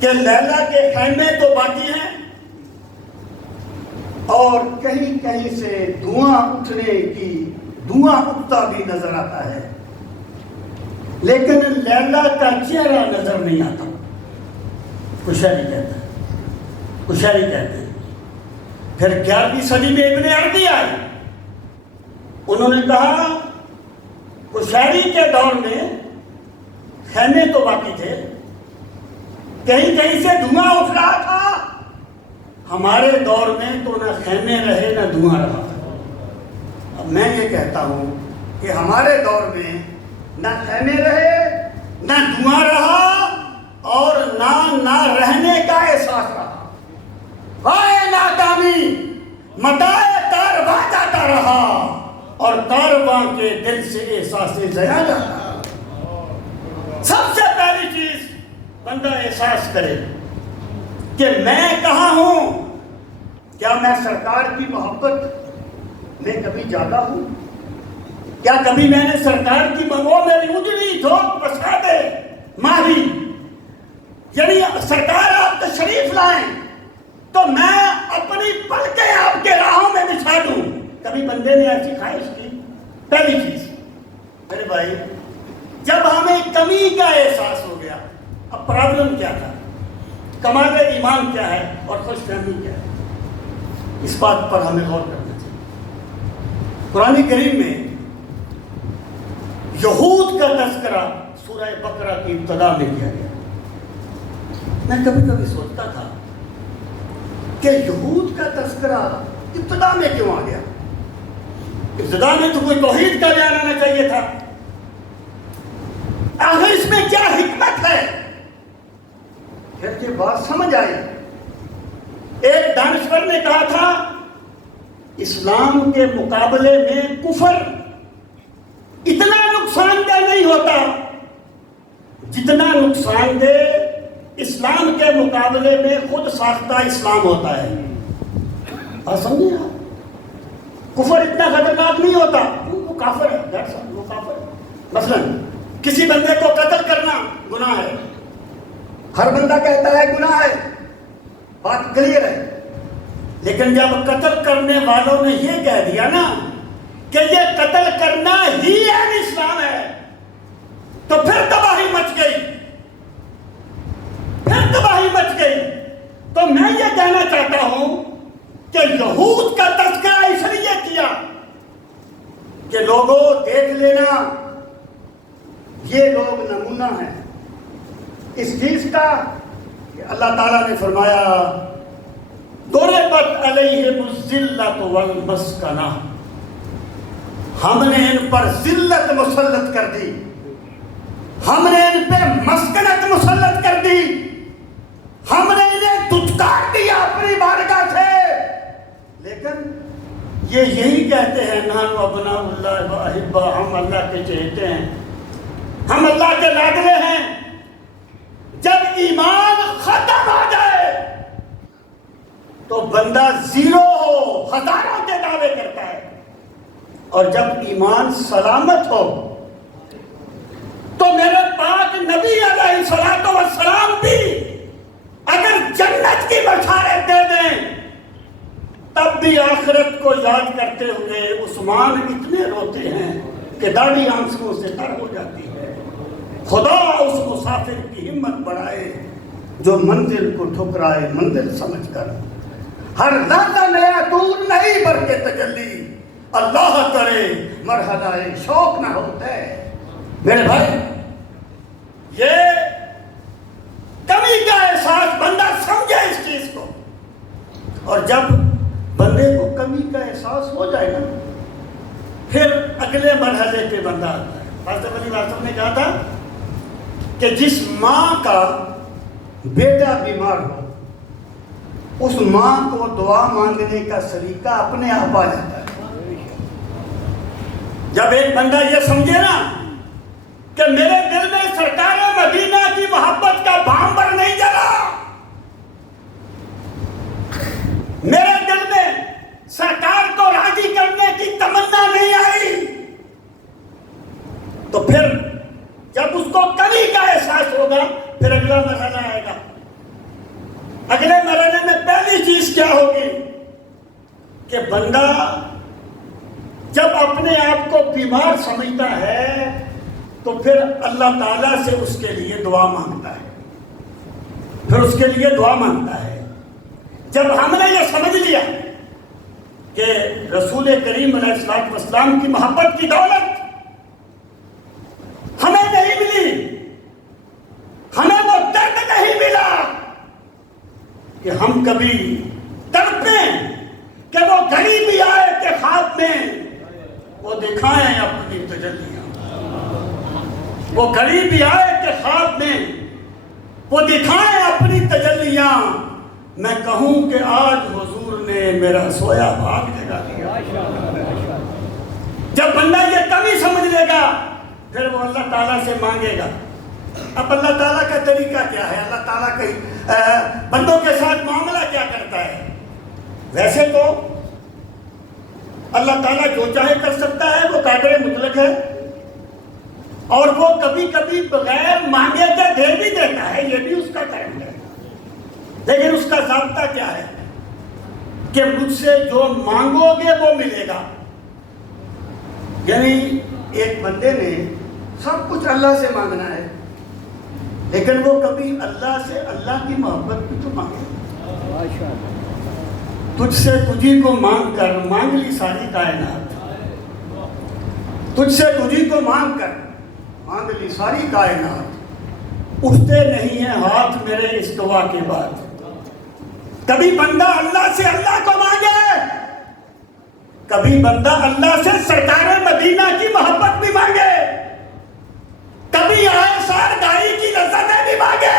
کہ لیلا کے خیمے تو باقی ہیں اور کہیں کہیں سے دھواں اٹھتا بھی نظر آتا ہے، لیکن لیلا کا چہرہ نظر نہیں آتا. قشیری کہتے ہیں. پھر 11ویں صدی میں ابن عربی آئے، انہوں نے کہا قشیری کے دور میں خیمے تو باقی تھے، کہیں کہیں سے دھواں اٹھ رہا تھا، ہمارے دور میں تو نہ خیمے رہے نہ دھواں رہا. اب میں یہ کہتا ہوں کہ ہمارے دور میں نہ خیمے رہے نہ دھواں رہا اور نہ رہنے کا احساس رہا. ہائے نادانی متاع کارواں جاتا رہا اور کارواں کے دل سے احساس ضیاء جاتا. سب سے پہلی چیز بندہ احساس کرے کہ میں کہاں ہوں. کیا میں سرکار کی محبت میں کبھی جاگا ہوں؟ کیا کبھی میں نے سرکار کی وہ میری اجڑی دھوپ بسا دے ماہی، یعنی سرکار آپ تشریف لائیں تو میں اپنی پلکیں آپ کے راہوں میں بچھا دوں. کبھی بندے نے ایسی خواہش کی؟ پہلی چیز میرے بھائی، جب ہمیں کمی کا احساس ہو گیا، اب پرابلم کیا تھا، کمال ایمان کیا ہے اور خوش فہمی کیا ہے، اس بات پر ہمیں غور کرنا چاہیے. قرآن کریم میں یہود کا تذکرہ سورہ بقرہ کی ابتدا میں کیا گیا. میں کبھی کبھی سوچتا تھا کہ یہود کا تذکرہ ابتدا میں کیوں آ گیا؟ ابتدا میں تو کوئی توحید کا بیان آنا چاہیے تھا. آخر اس میں کیا حکمت ہے؟ پھر یہ بات سمجھ آئی. ایک دانشور نے کہا تھا اسلام کے مقابلے میں کفر اتنا نقصان دہ نہیں ہوتا جتنا نقصان دہ اسلام کے مقابلے میں خود ساختہ اسلام ہوتا ہے. اور سمجھے آپ، کفر اتنا خطرناک نہیں ہوتا، وہ کافر ہے، وہ کافر ہے. مثلا کسی بندے کو قتل کرنا گناہ ہے، ہر بندہ کہتا ہے گناہ ہے، بات کلیئر ہے. لیکن جب قتل کرنے والوں نے یہ کہہ دیا نا کہ یہ قتل کرنا ہی اسلام ہے، تو پھر تباہی مچ گئی. تو میں یہ کہنا چاہتا ہوں کہ یہود کا تذکرہ اس لیے کیا کہ لوگوں دیکھ لینا یہ لوگ نمونہ ہیں اس چیز کا کہ اللہ تعالیٰ نے فرمایا ضربت علیہم الذلۃ والمسکنہ، ہم نے ان پر ذلت مسلط کر دی، ہم نے ان پہ مسکنت مسلط کر دی، ہم نے انہیں دھتکار دیا اپنی بارگاہ سے. لیکن یہ یہی کہتے ہیں نحن ابناء اللہ و احبہ، ہم اللہ کے چہیتے ہیں، ہم اللہ کے لاڈلے ہیں. جب ایمان ختم ہو جائے تو بندہ زیرو ہو ہزاروں کے دعوے کرتا ہے، اور جب ایمان سلامت ہو تو میرے پاک نبی علیہ الصلوۃ والسلام بھی اگر جنت کی بشارت دے دیں تب بھی آخرت کو یاد کرتے ہوئے عثمان اتنے روتے ہیں کہ داڑھی آنسوؤں سے تر ہو جاتی ہے. خدا اس مسافر کی ہمت بڑھائے جو منزل کو ٹھکرائے منزل سمجھ کر. ہر لحظہ نیا دور نہیں بلکہ تجلی، اللہ کرے مرحلہ شوق نہ ہوتا ہے. میرے بھائی، یہ کمی کا احساس بندہ سمجھے اس چیز کو، اور جب بندے کو کمی کا احساس ہو جائے نا پھر اگلے مرحلے پہ بندہ آتا ہے. واصف علی واصف نے کہا تھا کہ جس ماں کا بیٹا بیمار ہو اس ماں کو دعا مانگنے کا سلیقہ اپنے آپ آ جاتا ہے۔ جب ایک بندہ یہ سمجھے نا کہ میرے دل میں سرکار مدینہ کی محبت کا بھامبر نہیں جلا، میرے دل میں سرکار کو راضی کرنے کی تمنا نہیں آئی، تو پھر جب اس کو کمی کا احساس ہوگا پھر اگلا مرحلہ آئے گا۔ اگلے مرحلے میں پہلی چیز کیا ہوگی کہ بندہ جب اپنے آپ کو بیمار سمجھتا ہے تو پھر اللہ تعالیٰ سے اس کے لیے دعا مانگتا ہے، پھر اس کے لیے دعا مانگتا ہے۔ جب ہم نے یہ سمجھ لیا کہ رسول کریم علیہ الصلوۃ والسلام کی محبت کی دولت ہمیں نہیں ملی، ہمیں وہ درد نہیں ملا کہ ہم کبھی تڑپیں کہ وہ گھڑی بھی آئے کہ خواب میں وہ دکھائیں اپنی تجلیاں، وہ گھڑی بھی آئے کہ خواب میں وہ دکھائیں اپنی تجلیاں، میں کہوں کہ آج حضور نے میرا سویا بھاگ جگا دیا۔ جب بندہ یہ کمی سمجھ لے گا پھر وہ اللہ تعالیٰ سے مانگے گا۔ اب اللہ تعالیٰ کا طریقہ کیا ہے، اللہ تعالیٰ کے بندوں کے ساتھ معاملہ کیا کرتا ہے؟ ویسے تو اللہ تعالیٰ جو چاہے کر سکتا ہے، وہ قادر مطلق ہے، اور وہ کبھی کبھی بغیر مانگے کے دے بھی دیتا ہے، یہ بھی اس کا کرم ہے۔ لیکن اس کا ضابطہ کیا ہے کہ مجھ سے جو مانگو گے وہ ملے گا۔ یعنی ایک بندے نے سب کچھ اللہ سے مانگنا ہے، لیکن وہ کبھی اللہ سے اللہ کی محبت بھی تو مانگے۔ تجھ سے تجھی کو مانگ کر مانگ لی ساری کائنات، تجھ سے تجھی کو مانگ کر مانگ لی ساری کائنات، اٹھتے نہیں ہیں ہاتھ میرے اس دعا کے بعد۔ کبھی بندہ اللہ سے اللہ کو مانگے، کبھی بندہ اللہ سے سرکار مدینہ کی محبت بھی مانگے، کبھی آئے سار دائی کی لذتیں بھی مانگے۔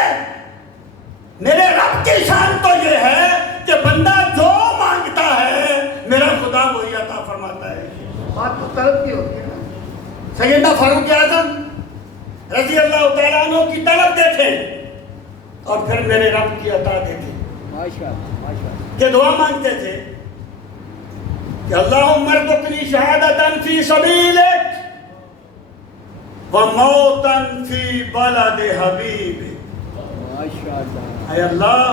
میرے رب کی شان تو یہ ہے کہ بندہ جو مانگتا ہے میرا خدا وہی عطا فرماتا ہے۔ بات تو طلب کی ہوتی ہے نا۔ سیدنا فاروق اعظم رضی اللہ تعالیٰ عنہ کی طلب دیکھیں اور پھر میرے رب کی عطا دیکھیں کہ دعا مانگتے تھے کہ اللہم ارزقنی شہادتاً فی سبیلک وموتاً فی بلد حبیبک۔ اے اللہ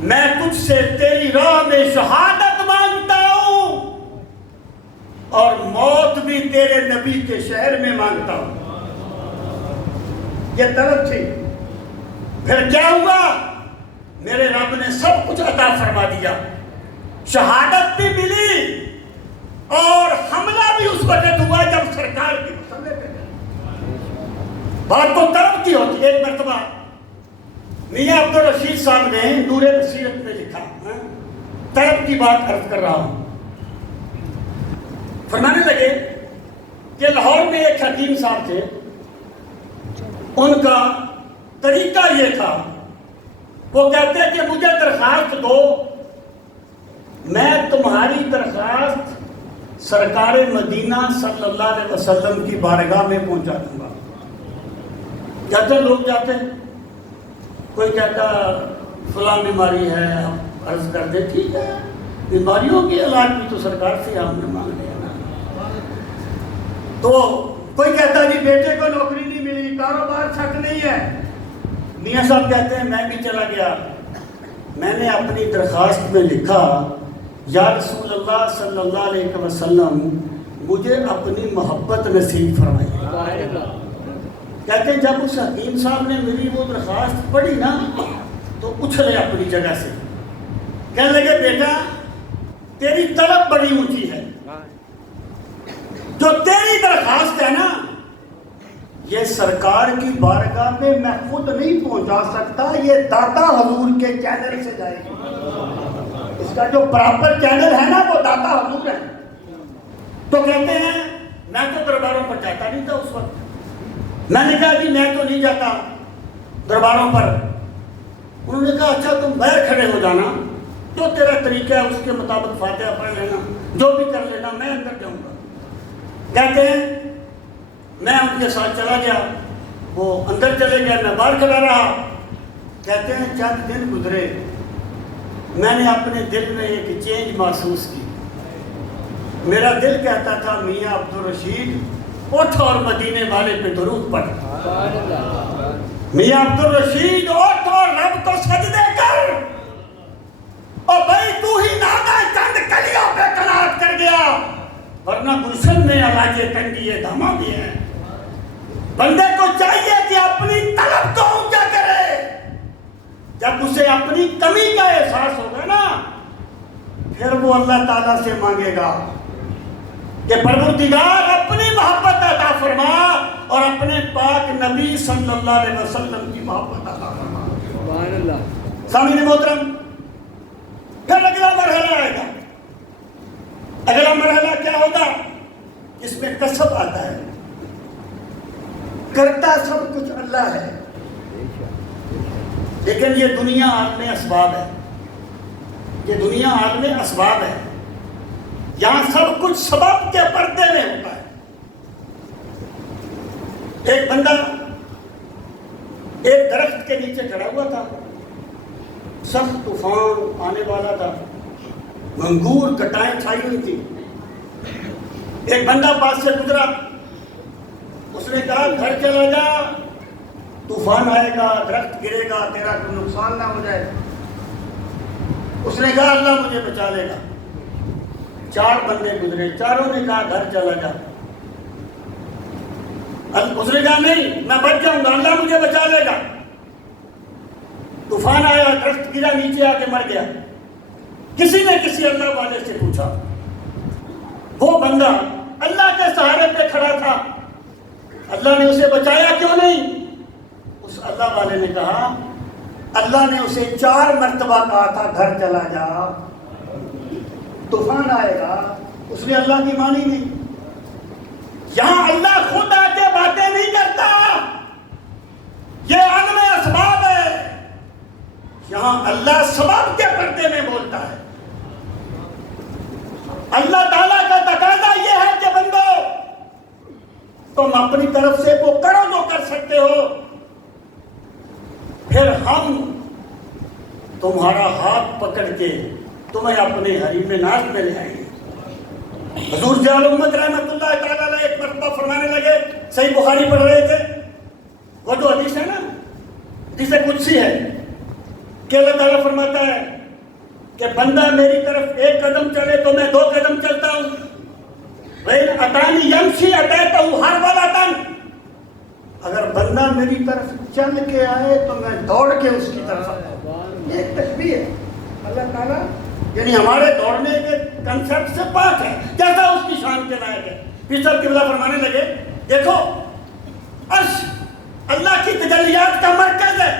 میں تجھ سے تیری راہ میں شہادت مانگتا ہوں اور موت بھی تیرے نبی کے شہر میں مانگتا ہوں۔ یہ طلب تھی۔ پھر کیا ہوا؟ میرے رب نے سب کچھ عطا فرما دیا، شہادت بھی ملی اور حملہ بھی اس وقت ہوا جب سرکار کی مسئلے پہ بات تو طلب کی ہوتی۔ ایک مرتبہ میاں عبدالرشید صاحب نے نور بصیرت میں لکھا، طلب کی بات عرض کر رہا ہوں، فرمانے لگے کہ لاہور میں ایک حکیم صاحب تھے، ان کا طریقہ یہ تھا، وہ کہتے کہ مجھے درخواست دو، میں تمہاری درخواست سرکار مدینہ صلی اللہ علیہ وسلم کی بارگاہ میں پہنچا دوں گا۔ کہتے لوگ جاتے، کوئی کہتا فلاں بیماری ہے، آپ عرض کر دے، ٹھیک ہے، بیماریوں کے علاج بھی تو سرکار سے ہم نے مانگ لیا نا۔ تو کوئی کہتا جی بیٹے کو نوکری نہیں ملی، کاروبار چھٹ نہیں ہے۔ میاں صاحب کہتے ہیں میں بھی چلا گیا، میں نے اپنی درخواست میں لکھا یا رسول اللہ صلی اللہ علیہ وسلم مجھے اپنی محبت نصیب فرمائیے۔ کہتے ہیں جب اس حکیم صاحب نے میری وہ درخواست پڑھی نا تو اچھلے اپنی جگہ سے، کہنے لگے بیٹا تیری طلب بڑی اونچی ہے، جو تیری درخواست ہے نا یہ سرکار کی بارگاہ میں میں خود نہیں پہنچا سکتا، یہ داتا حضور کے چینل سے جائے گی، اس کا جو پراپر چینل ہے نا وہ داتا حضور ہے۔ تو کہتے ہیں میں تو درباروں پر جاتا نہیں تھا اس وقت، میں نے کہا جی میں تو نہیں جاتا درباروں پر۔ انہوں نے کہا اچھا تم باہر کھڑے ہو جانا، جو تیرا طریقہ ہے اس کے مطابق فاتحہ پڑھ لینا، جو بھی کر لینا، میں اندر جاؤں گا۔ کہتے ہیں میں ان کے ساتھ چلا گیا، وہ اندر چلے گئے، میں باہر کھڑا رہا۔ کہتے ہیں چند دن گزرے، میں نے اپنے دل میں ایک چینج محسوس کی۔ میرا دل کہتا تھا میاں عبدالرشید اٹھ اور مدینے والے پہ درود پڑھ، میاں عبدالرشید اٹھ اور رب کو سجدے کر، اور بھائی تو ہی نادا چند کلیوں پہ قناعت کر گیا، ورنہ گلشن میں علاج ٹنگی دھما بھی ہے۔ بندے کو چاہیے کہ اپنی طلب کو اونچا کرے، جب اسے اپنی کمی کا احساس ہوگا نا پھر وہ اللہ تعالیٰ سے مانگے گا کہ پروردگار اپنی محبت عطا فرما اور اپنے پاک نبی صلی اللہ علیہ وسلم کی محبت عطا فرما۔ سبحان اللہ۔ سامعین محترم، پھر اگلا مرحلہ آئے گا۔ اگلا مرحلہ کیا ہوگا؟ اس میں کسب آتا ہے، کرتا سب کچھ اللہ ہے، لیکن یہ دنیا عالم اسباب ہے، یہ دنیا عالم اسباب ہے، یہاں سب کچھ سبب کے پردے میں ہوتا ہے۔ ایک بندہ ایک درخت کے نیچے کھڑا ہوا تھا، سخت طوفان آنے والا تھا، انگور کٹائیں چھائی ہوئی تھی۔ ایک بندہ پاس سے گزرا، اس نے کہا گھر چلا جا، طوفان آئے گا، درخت گرے گا، تیرا کوئی نقصان نہ ہو جائے۔ اس نے کہا اللہ مجھے بچا لے گا۔ چار بندے گزرے، چاروں نے کہا گھر چلا جا۔ اس نے کہا نہیں میں بچ جاؤں گا، اللہ مجھے بچا لے گا۔ طوفان آیا، درخت گرا، نیچے آ کے مر گیا۔ کسی نے کسی اللہ والے سے پوچھا، وہ بندہ اللہ کے سہارے پہ کھڑا تھا، اللہ نے اسے بچایا کیوں نہیں؟ اس اللہ والے نے کہا اللہ نے اسے 4 مرتبہ کہا تھا گھر چلا جا، طوفان آئے گا، اس نے اللہ کی مانی نہیں۔ یہاں اللہ خود آ کے باتیں نہیں کرتا، یہ عالم اسباب ہے، یہاں اللہ سبب کے پردے میں بولتا ہے۔ اللہ تعالیٰ کا تقاضا یہ ہے کہ بندو تم اپنی طرف سے وہ کرو جو کر سکتے ہو، پھر ہم تمہارا ہاتھ پکڑ کے تمہیں اپنے حریم ناز میں لے آئیں گے۔ حضور جلال امت رحمت اللہ تعالیٰ علیہ ایک مرتبہ فرمانے لگے، صحیح بخاری پڑھ رہے تھے، وہ جو حدیث ہے نا، حدیث قدسی ہے کہ اللہ تعالیٰ فرماتا ہے کہ بندہ میری طرف 1 قدم چلے تو میں 2 قدم چلتا ہوں، وَإِنْ أَتَانِي يَمْشِي أَتَيْتُهُ هَرْوَلَةً، اگر بندہ میری طرف چل کے آئے تو میں دوڑ کے اس کی طرف آتا ہوں۔ یہ ایک تشبیہ ہے اللہ تعالیٰ، یعنی ہمارے دوڑنے کے کنسیپٹ سے پاک ہے، جیسا اس کی شان کے لائق ہے۔ پھر سب قبلہ فرمانے لگے دیکھو عرش اللہ کی تجلیات کا مرکز ہے،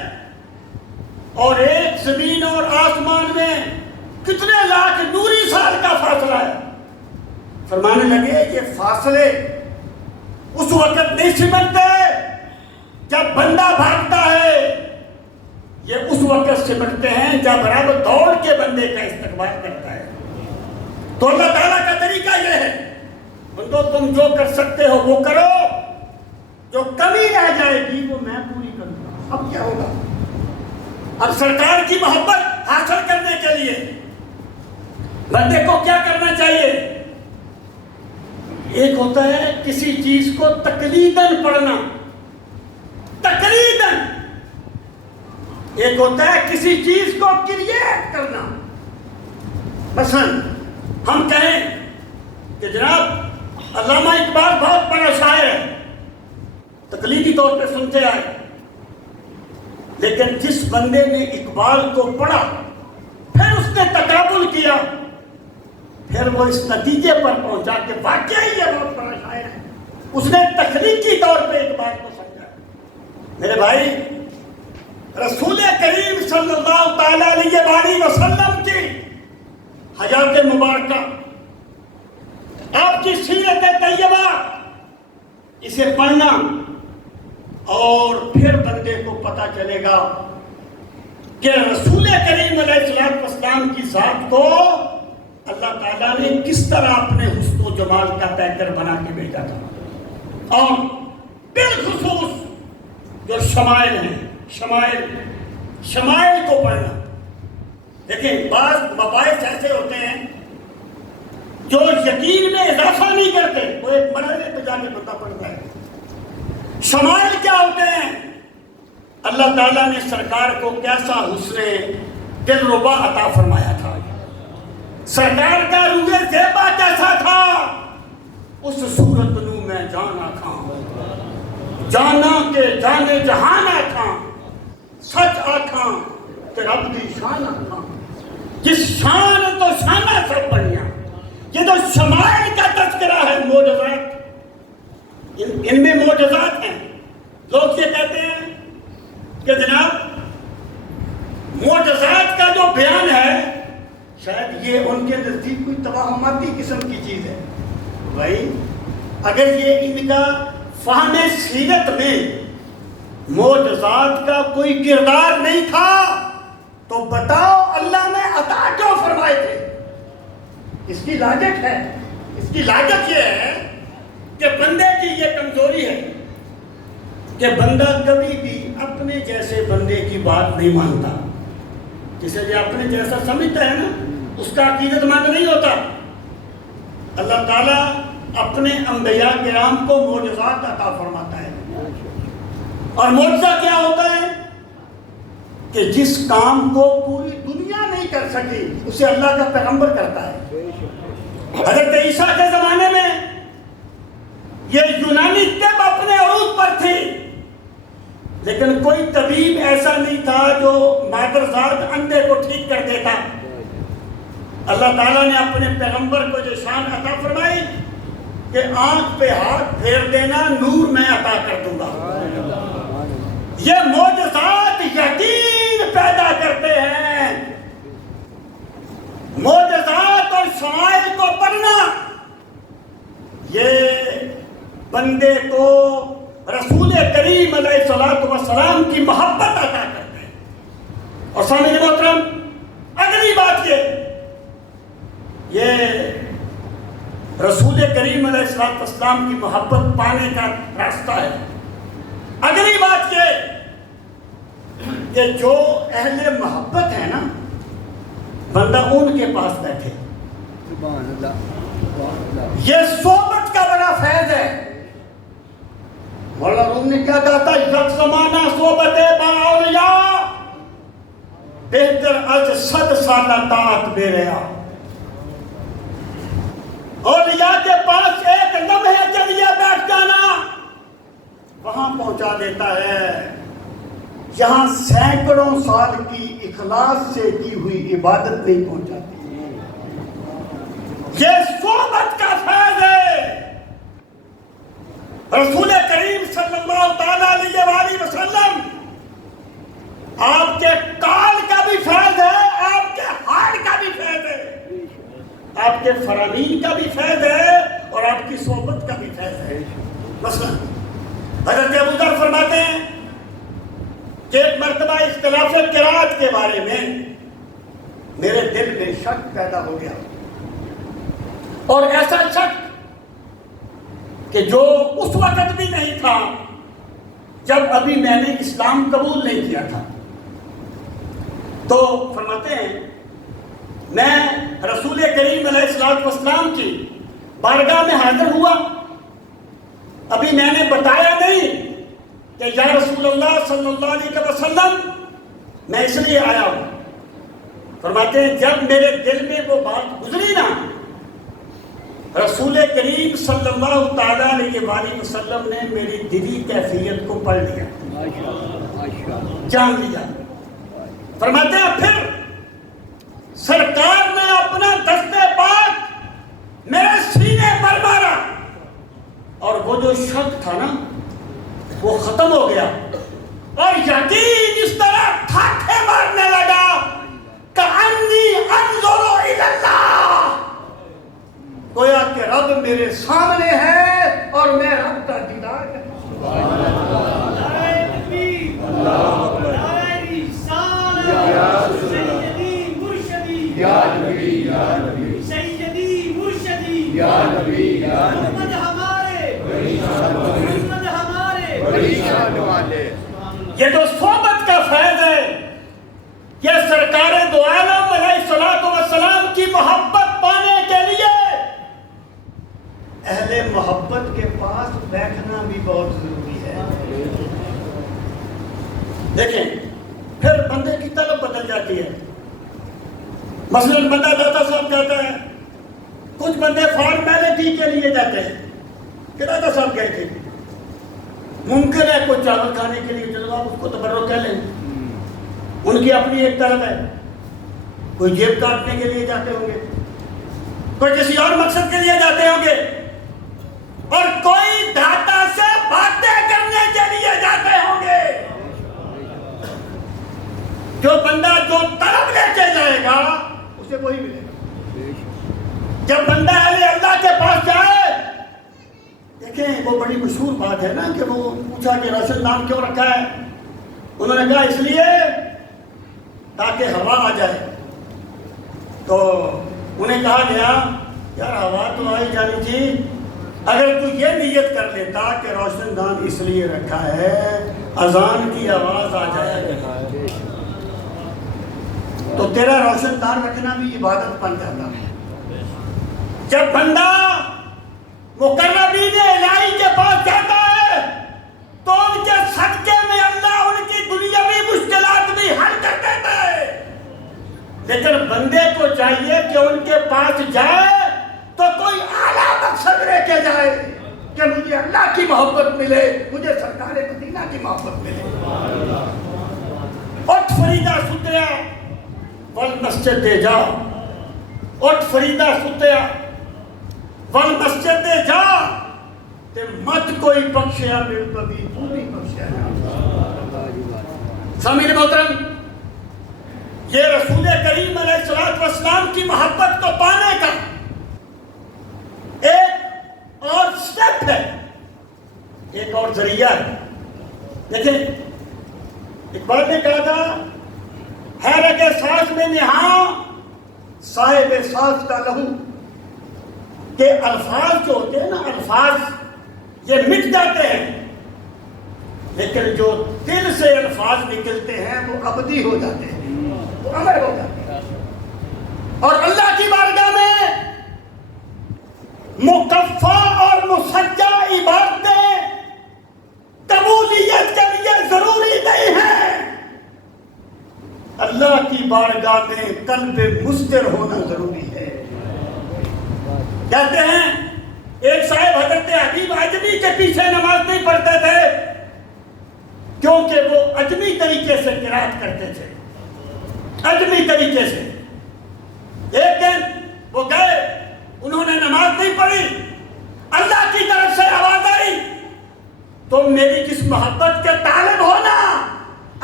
اور ایک زمین اور آسمان میں کتنے لاکھ نوری سال کا فاصلہ ہے۔ فرمانے لگے یہ فاصلے اس وقت نہیں سمٹتے جب بندہ بھاگتا ہے، یہ اس وقت سمٹتے ہیں جب رب دوڑ کے بندے کا استقبال کرتا ہے۔ تو اللہ تعالیٰ کا طریقہ یہ ہے بندو تم جو کر سکتے ہو وہ کرو، جو کمی رہ جائے گی وہ میں پوری کروں گا۔ اب کیا ہوگا؟ اب سرکار کی محبت حاصل کرنے کے لیے بندے کو کیا کرنا چاہیے؟ ایک ہوتا ہے کسی چیز کو تقلیداً پڑھنا، تقلیداً، ایک ہوتا ہے کسی چیز کو کریٹ کرنا۔ مثلا ہم کہیں کہ جناب علامہ اقبال بہت بڑا شاعر ہے، تقلیدی طور پہ سنتے آئے، لیکن جس بندے نے اقبال کو پڑھا پھر اس نے تقابل کیا، پھر وہ اس نتیجے پر پہنچا کہ واقعی یہ بہت بڑا شاعر ہے، اس نے تخلیقی طور پہ اقبال کو سمجھا۔ میرے بھائی، رسول کریم صلی اللہ تعالی علیہ وسلم کی حیات مبارکہ، آپ کی سیرت طیبہ، اسے پڑھنا اور پھر بندے کو پتہ چلے گا کہ رسول کریم علیہ السلام کی ذات کو اللہ تعالیٰ نے کس طرح اپنے حسن و جمال کا پیکر بنا کے بھیجا تھا، اور بالخصوص جو شمائل ہیں، شمائل کو پڑھنا. دیکھیں بعض مباحث ایسے ہوتے ہیں جو یقین میں اضافہ نہیں کرتے، وہ ایک مرحلے پہ جا کے بندہ پڑھتا ہے. شمائل کیا ہوتے ہیں؟ اللہ تعالیٰ نے سرکار کو کیسا حسن دلربا عطا فرمایا تھا، سرکار کا روح زیبا کیسا تھا. اس صورت نو میں جانا تھا، جانا کے جانے جہانا تھا، سچ آکھاں تے رب دی شان آکھاں، جس شان تو شانہ سب بڑھیا. یہ تو شمائل کا تذکرہ ہے، معجزات ان میں معجزات ہیں. لوگ یہ کہتے ہیں کہ جناب معجزات کا جو بیان ہے شاید یہ ان کے نزدیک کوئی توہماتی قسم کی چیز ہے. بھائی اگر یہ ان کا فہم سیرت میں معجزات کا کوئی کردار نہیں تھا تو بتاؤ اللہ نے عطا کیوں فرمائے تھے؟ اس کی لاجک ہے، اس کی لاجک یہ ہے کہ بندے کی یہ کمزوری ہے کہ بندہ کبھی بھی اپنے جیسے بندے کی بات نہیں مانتا. جسے یہ اپنے جیسا سمجھتا ہے نا اس کا عقیدت مند نہیں ہوتا. اللہ تعالیٰ اپنے انبیاء کرام کو معجزات عطا فرماتا ہے، اور معجزہ کیا ہوتا ہے کہ جس کام کو پوری دنیا نہیں کر سکی اسے اللہ کا پیغمبر کرتا ہے. حضرت عیسیٰ کے زمانے میں یہ یونانی طب اپنے عروج پر تھی، لیکن کوئی طبیب ایسا نہیں تھا جو مادرزاد اندھے کو ٹھیک کر دیتا. اللہ تعالیٰ نے اپنے پیغمبر کو جو شان عطا فرمائی کہ آنکھ پہ ہاتھ پھیر دینا نور میں عطا کر دوں گا. یہ معجزات یقین پیدا کرتے ہیں. معجزات اور شمائل کو پڑھنا یہ بندے کو رسول کریم علیہ السلام کی محبت عطا کرتے ہیں. اور سامعین محترم اگلی بات یہ رسول کریم علیہ السلام کی محبت پانے کا راستہ ہے. اگلی بات یہ کہ جو اہل محبت ہے نا بندہ ان کے پاس بیٹھے. یہ صحبت کا بڑا فیض ہے. مولانا روم نے کیا کہا تھا؟ یک زمانہ صحبت با اولیاء بہتر از 100 سالہ طاعت بے ریا. اولیاء کے پاس ایک لمحے کے لیے بیٹھ جانا وہاں پہنچا دیتا ہے جہاں سینکڑوں سال کی اخلاص سے کی ہوئی عبادت نہیں پہنچاتی. یہ صحبت کا فیض ہے. رسول کریم صلی اللہ تعالیٰ علیہ وآلہ وسلم آپ کے قال کا بھی فیض ہے، آپ کے حال کا بھی فیض ہے، آپ کے فرامین کا بھی فیض ہے اور آپ کی صحبت کا بھی فیض ہے. مثلا حضرت ابو ذر فرماتے ہیں کہ ایک مرتبہ اختلاف قرات کے بارے میں میرے دل میں شک پیدا ہو گیا، اور ایسا شک کہ جو اس وقت بھی نہیں تھا جب ابھی میں نے اسلام قبول نہیں کیا تھا. تو فرماتے ہیں میں رسول کریم علیہ السلام کی بارگاہ میں حاضر ہوا. ابھی میں نے بتایا نہیں کہ یا رسول اللہ صلی اللہ علیہ وسلم میں اس لیے آیا ہوں. فرماتے ہیں جب میرے دل میں وہ بات گزری نا رسول کریم صلی اللہ تعالیٰ علیہ وآلہ وسلم نے میری دلی کیفیت کو پڑھ لیا، جان لیا. فرماتے ہیں پھر سرکار نے اپنا دست پاک میرے سینے پر مارا اور وہ جو شک تھا نا وہ ختم ہو گیا، اور یقین اس طرح ٹھاٹھے مارنے لگا کأنی انظر الی اللہ، گویا کہ رب میرے سامنے ہے اور میں رب کا دیدار کرتا ہوں. یا نبی یا نبی سیدی مرشدی یا نبی یا محمد ہمارے بڑی شان والے محمد ہمارے بڑی شان والے یہ تو صحبت کا فیض ہے. یہ سرکار دو عالم علیہ الصلوۃ والسلام کی محبت پانے کے لیے اہل محبت کے پاس بیٹھنا بھی بہت ضروری ہے. دیکھیں پھر بندے کی طلب بدل جاتی ہے. مثلاً بندہ داتا صاحب کہتا ہے, کچھ بندے فارمیلٹی کے لیے جاتے ہیں کہ داتا صاحب گئے تھے, ممکن ہے کوئی چاول کھانے کے لیے, چلو آپ اس کو تبرک کہہ لیں, ان کی اپنی ایک طلب ہے. کوئی جیب کاٹنے کے لیے جاتے ہوں گے, کوئی کسی اور مقصد کے لیے جاتے ہوں گے, اور کوئی داتا سے باتیں کرنے کے لیے جاتے ہوں گے. جو بندہ جو طلب لے کے جائے گا اسے وہی ملے گا. جب بندہ اہل اللہ کے پاس جائے, دیکھیں وہ بڑی مشہور بات ہے نا کہ وہ پوچھا کہ راشد نام کیوں رکھا ہے, انہوں نے کہا اس لیے تاکہ ہوا آ جائے. تو انہیں کہا گیا یار ہوا تو آئی جانی تھی, اگر تو یہ نیت کر لیتا کہ روشن دان اس لیے رکھا ہے اذان کی آواز آ جائے تو تیرا روشن دان رکھنا بھی عبادت بن جاتا ہے. جب بندہ مقربین الہی کے پاس جاتا ہے تو ان کے صدقے میں اللہ ان کی دنیاوی مشکلات بھی حل کر دیتا ہے. لیکن بندے کو چاہیے کہ ان کے پاس جائے تو کوئی اعلیٰ مقصد لے کے جائے کہ مجھے اللہ کی محبت ملے, مجھے سرکار مدینہ کی محبت ملے. اٹھ فریدہ ستیا والمسجد جا, اٹھ فریدہ ستیا والمسجد جا, تے مت کوئی بخشیا میرے کبھی تو نہیں بخشیا. سامعین محترم, یہ رسول کریم علیہ الصلوۃ والسلام کی محبت کو پانے کا ایک اور سٹیپ ہے, ایک اور ذریعہ ہے. دیکھیں اقبال نے کہا تھا ہے رگ ساز میں نہاں صاحب ساز کا لہو, کہ الفاظ جو ہوتے ہیں نا, الفاظ یہ مٹ جاتے ہیں لیکن جو دل سے الفاظ نکلتے ہیں وہ ابدی ہو جاتے ہیں, وہ امر ہو جاتے ہیں. اور اللہ کی بارگاہ میں مکفا اور مسجع عبادتیں قبولیت کے لیے ضروری نہیں ہیں. اللہ کی بارگاہ میں قلب مستر ہونا ضروری ہے. کہتے ہیں ایک صاحب حضرت حبیب اجمی کے پیچھے نماز نہیں پڑھتے تھے کیونکہ وہ اجمی طریقے سے قرات کرتے تھے, اجمی طریقے سے. ایک دن وہ گئے, انہوں نے نماز نہیں پڑھی, اللہ کی طرف سے آواز آئی تم میری کس محبت کے طالب ہونا,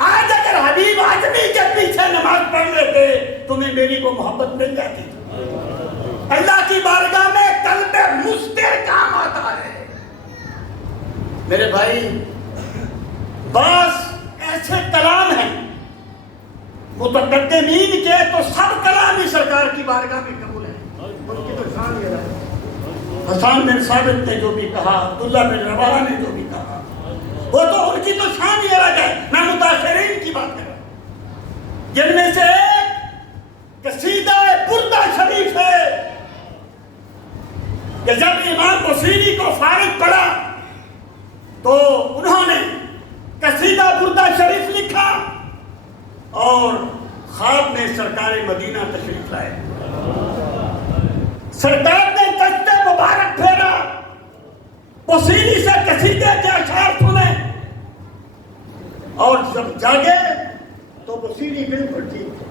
آج اگر حبیب اجمی کے پیچھے نماز پڑھ لیتے تمہیں میری وہ محبت مل جاتی. اللہ کی بارگاہ میں قلب مستر کام آتا ہے. میرے بھائی بعض ایسے کلام ہیں متقدمین کے تو سب کلام ہی سرکار کی بارگاہ میں قبول ہیں. ان کی تو شان یہ ہے. حسان بن ثابت نے جو بھی کہا, عبداللہ بن رواحہ نے جو بھی کہا, وہ تو ان کی تو شان یہ الگ ہے. میں متاثرین کی بات کر رہا ہوں, جن میں سے ایک قصیدہ بردہ شریف ہے کہ جب امام بصیری کو فارغ پڑا تو انہوں نے قصیدہ بردہ شریف لکھا اور خواب میں سرکار مدینہ تشریف لائے. سرکار نے دست مبارک پھیرا, بصیری سے قصیدے کے اشعار سنے اور جب جاگے تو بصیری بالکل ٹھیک.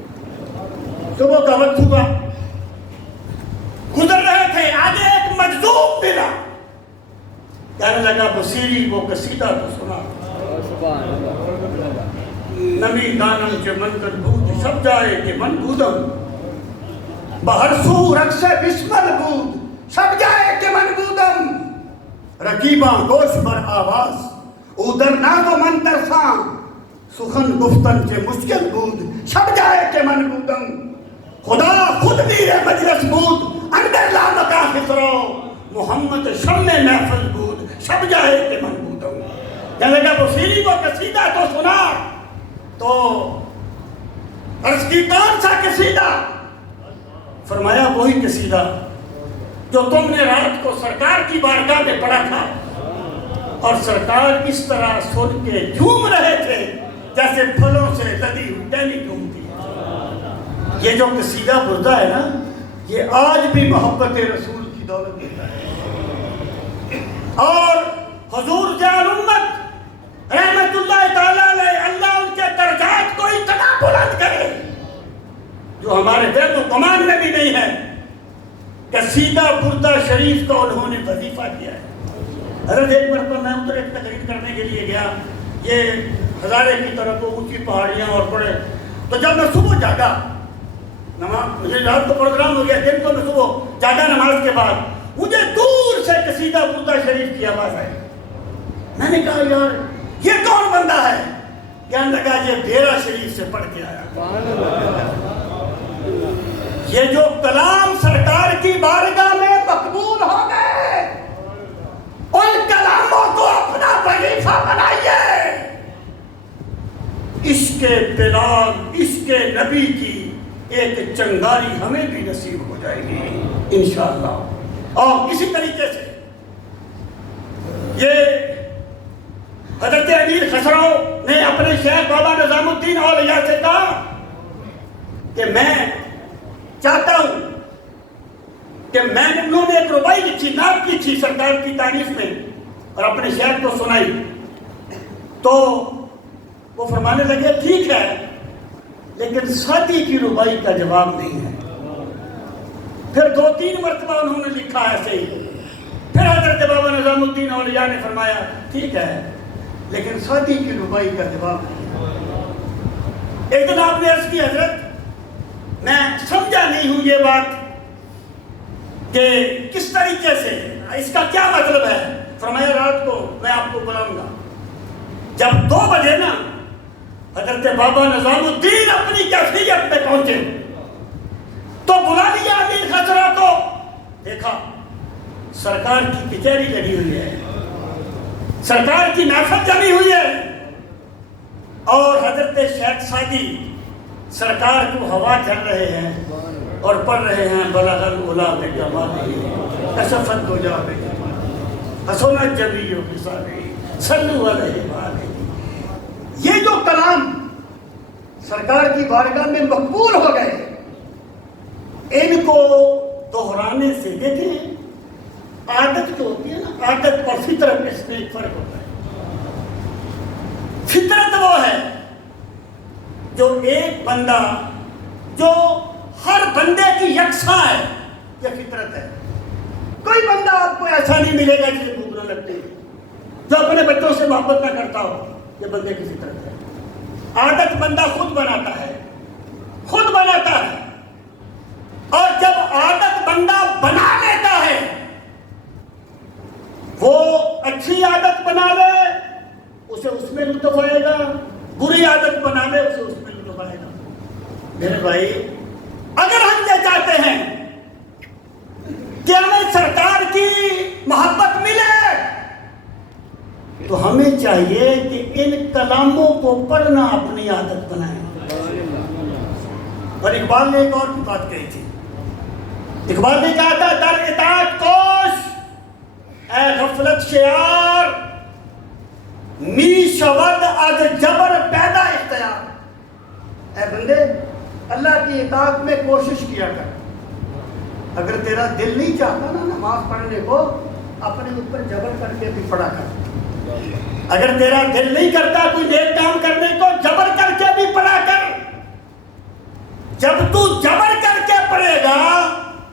صبح کا وقت ہوا, گزر رہے تھے, آگے ایک مجذوب ملا, کہنے لگا بصیری وہ قصیدہ تو سنا, نمی دانم کے منظر بود سب جائے کہ من بودم, بہر سو رقص بسمل بود سب جائے کہ من بودم, رقیباں گوش بر آواز اودر نام و من ترساں, سخن گفتن کے مشکل بود سب جائے کہ من بودم, خدا خود بھی ہے مجلس بود اندر لا مکا خسرو محمد شم محفل بود شب جائے کے محبود ہوں. کہنے لگا بصیری کو قصیدہ تو سنا. تو عرض کی کون سا قصیدہ؟ فرمایا وہی قصیدہ جو تم نے رات کو سرکار کی بارگاہ میں پڑھا تھا اور سرکار اس طرح سن کے جھوم رہے تھے جیسے پھلوں سے لدی ہوئی ٹہنی جھومتی ہے. یہ جو قصیدہ بردہ ہے نا یہ آج بھی محبت رسول کی دولت دیتا ہے. اور حضور جان امت رحمت اللہ تعالیٰ علیہ اللہ ان کے درجات کو اتنا بلند کرے جو ہمارے دل و گمان میں بھی نہیں ہے کہ سیدھا بردہ شریف کا انہوں نے وظیفہ کیا ہے. حضرت ایک مرتبہ میں ادھر ایک تقریر کرنے کے لیے گیا, یہ ہزارے کی طرف اونچی پہاڑیاں اور بڑے. تو جب میں صبح جاگا نماز, مجھے رات کو پروگرام ہو گیا, دن کو میں صبح جاگا نماز کے بعد, مجھے دور سے قصیدہ بردہ شریف کی آواز آئی. میں نے کہا یار یہ کون بندہ ہے؟ کہنے لگا یہ بیرا شریف سے پڑھ کے آیا. یہ جو کلام سرکار کی بارگاہ میں مقبول ہو گئے ان کلاموں کو اپنا وظیفہ بنائیے. عشق بلال عشق نبی کی ایک چنگاری ہمیں بھی نصیب ہو جائے گی انشاءاللہ. اور اسی طریقے سے یہ حضرت امیر خسرو نے اپنے شیخ بابا نظام الدین اولیاء سے کہا کہ میں چاہتا ہوں کہ انہوں نے ایک ربائی لکھی, نعت لکھی سرکار کی تعریف میں اور اپنے شیخ کو سنائی. تو وہ فرمانے لگے ٹھیک ہے لیکن ساتھی کی ربائی کا جواب نہیں ہے. پھر 2-3 مرتبہ انہوں نے لکھا ایسے ہی. پھر حضرت بابا نظام الدین اولیاء نے فرمایا ٹھیک ہے لیکن ساتھی کی ربائی کا جواب نہیں ہے. ایک دن آپ نے عرض کی حضرت میں سمجھا نہیں ہوں یہ بات کہ کس طریقے سے اس کا کیا مطلب ہے. فرمایا رات کو میں آپ کو بلاؤں گا. جب 2 بجے نا حضرت بابا نظام الدین اپنی کیفیت میں پہنچے تو بلا لیا امیر خسرو کو. دیکھا سرکار کی کچہری لگی ہوئی ہے, سرکار کی محفل جمی ہوئی ہے اور حضرت شیخ سعدی سرکار کو ہوا چل رہے ہیں اور پڑھ رہے ہیں بلغ العلا بکمالہ کشفت دجا بکمالہ حسنت جمیع خصالہ صلوا علیہ وآلہ. یہ جو کلام سرکار کی بارگاہ میں مقبول ہو گئے ان کو دہرانے سے دیکھیں عادت جو ہوتی ہے نا, عادت اور فطرت میں اس میں ایک فرق ہوتا ہے. فطرت وہ ہے جو ایک بندہ جو ہر بندے کی یکساں ہے, یہ فطرت ہے. کوئی بندہ آپ کو ایسا نہیں ملے گا جسے بھوک نہ لگتی, جو اپنے بچوں سے محبت نہ کرتا ہو. یہ بندے کی فطرت ہے. عادت بندہ خود بناتا ہے, خود بناتا ہے. اور جب عادت بندہ بنا لیتا ہے وہ اچھی عادت بنا لے اسے اس میں لطف آئے گا, بری عادت بنا لے اسے اس میں لطف آئے گا. میرے بھائی اگر ہم یہ چاہتے ہیں کہ ہمیں سرکار کی محبت ملے تو ہمیں چاہیے کہ ان کلاموں کو پڑھنا اپنی عادت بنائیں. اور اقبال نے ایک اور بھی بات کہی تھی. اقبال نے کہا تھا در اطاعت کوش اے غفلت شیار می شود از جبر پیدا اختیار. اے بندے اللہ کی اطاعت میں کوشش کیا کر. اگر تیرا دل نہیں چاہتا نا نماز پڑھنے کو اپنے اوپر جبر کر کے بھی پڑھا کر. اگر تیرا دل نہیں کرتا کوئی نیک کام کرنے کو جبر کر کے بھی پڑھا کر. جب تو جبر کر کے پڑھے گا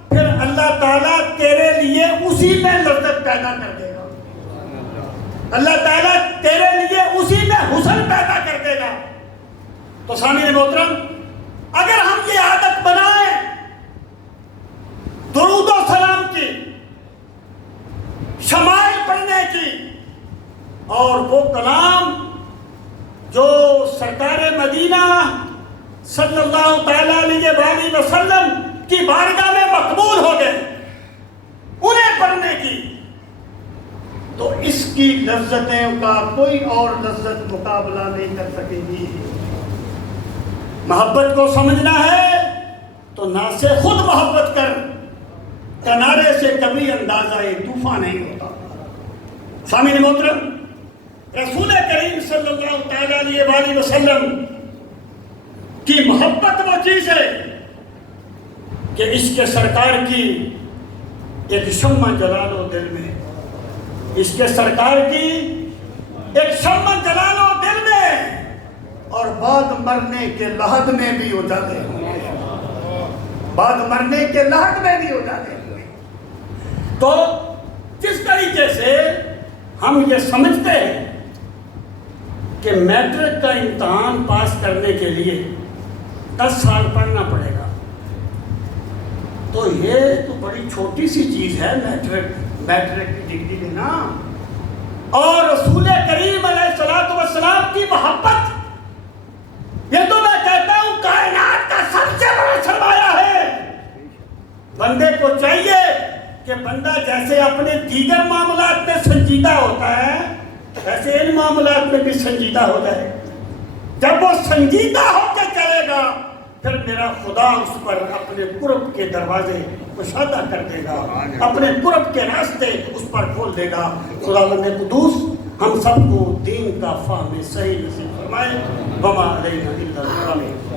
پھر اللہ تعالیٰ تیرے لیے اسی میں لذت پیدا کر دے گا. اللہ تعالیٰ تیرے لیے اسی میں حسن پیدا کر دے گا. تو سامعین محترم اگر ہم یہ عادت بنائیں درود و سلام کی, شمائل پڑھنے کی, اور وہ کلام جو سرکار مدینہ صلی اللہ تعالیٰ علیہ وآلہ وسلم کی بارگاہ میں مقبول ہو گئے انہیں پڑھنے کی، تو اس کی لذتیں کا کوئی اور لذت مقابلہ نہیں کر سکے گی۔ محبت کو سمجھنا ہے تو نہ سے خود محبت کر، کنارے سے کبھی اندازہ طوفان نہیں ہوتا۔ سامعین محترم، رسول کریم صلی اللہ تعالیٰ علیہ وآلہ وسلم کی محبت وہ چیز ہے کہ عشق سرکار کی ایک شمع جلا لو دل میں، عشق سرکار کی ایک شمع جلا لو دل میں، اور بعد مرنے کے لحد میں بھی اجالے ہوئے، بعد مرنے کے لحد میں بھی اجالے ہوئے۔ تو جس طریقے سے ہم یہ سمجھتے ہیں کہ میٹرک کا امتحان پاس کرنے کے لیے 10 سال پڑھنا پڑے گا، تو یہ تو بڑی چھوٹی سی چیز ہے میٹرک کی ڈگری لینا، اور رسول کریم علیہ السلام کی محبت، یہ تو میں کہتا ہوں کائنات کا سب سے بڑا سرمایہ ہے۔ بندے کو چاہیے کہ بندہ جیسے اپنے دیگر معاملات میں سنجیدہ ہوتا ہے ویسے ان معاملات میں بھی سنجیدہ ہو جائے۔ جب وہ سنجیدہ ہو کے چلے گا پھر میرا خدا اس پر اپنے قرب کے دروازے کشادہ کر دے گا، اپنے قرب کے راستے اس پر کھول دے گا۔ خداوند قدوس ہم سب کو دین کا فہم صحیح نصیب فرمائے۔ وما علینا الا البلاغ۔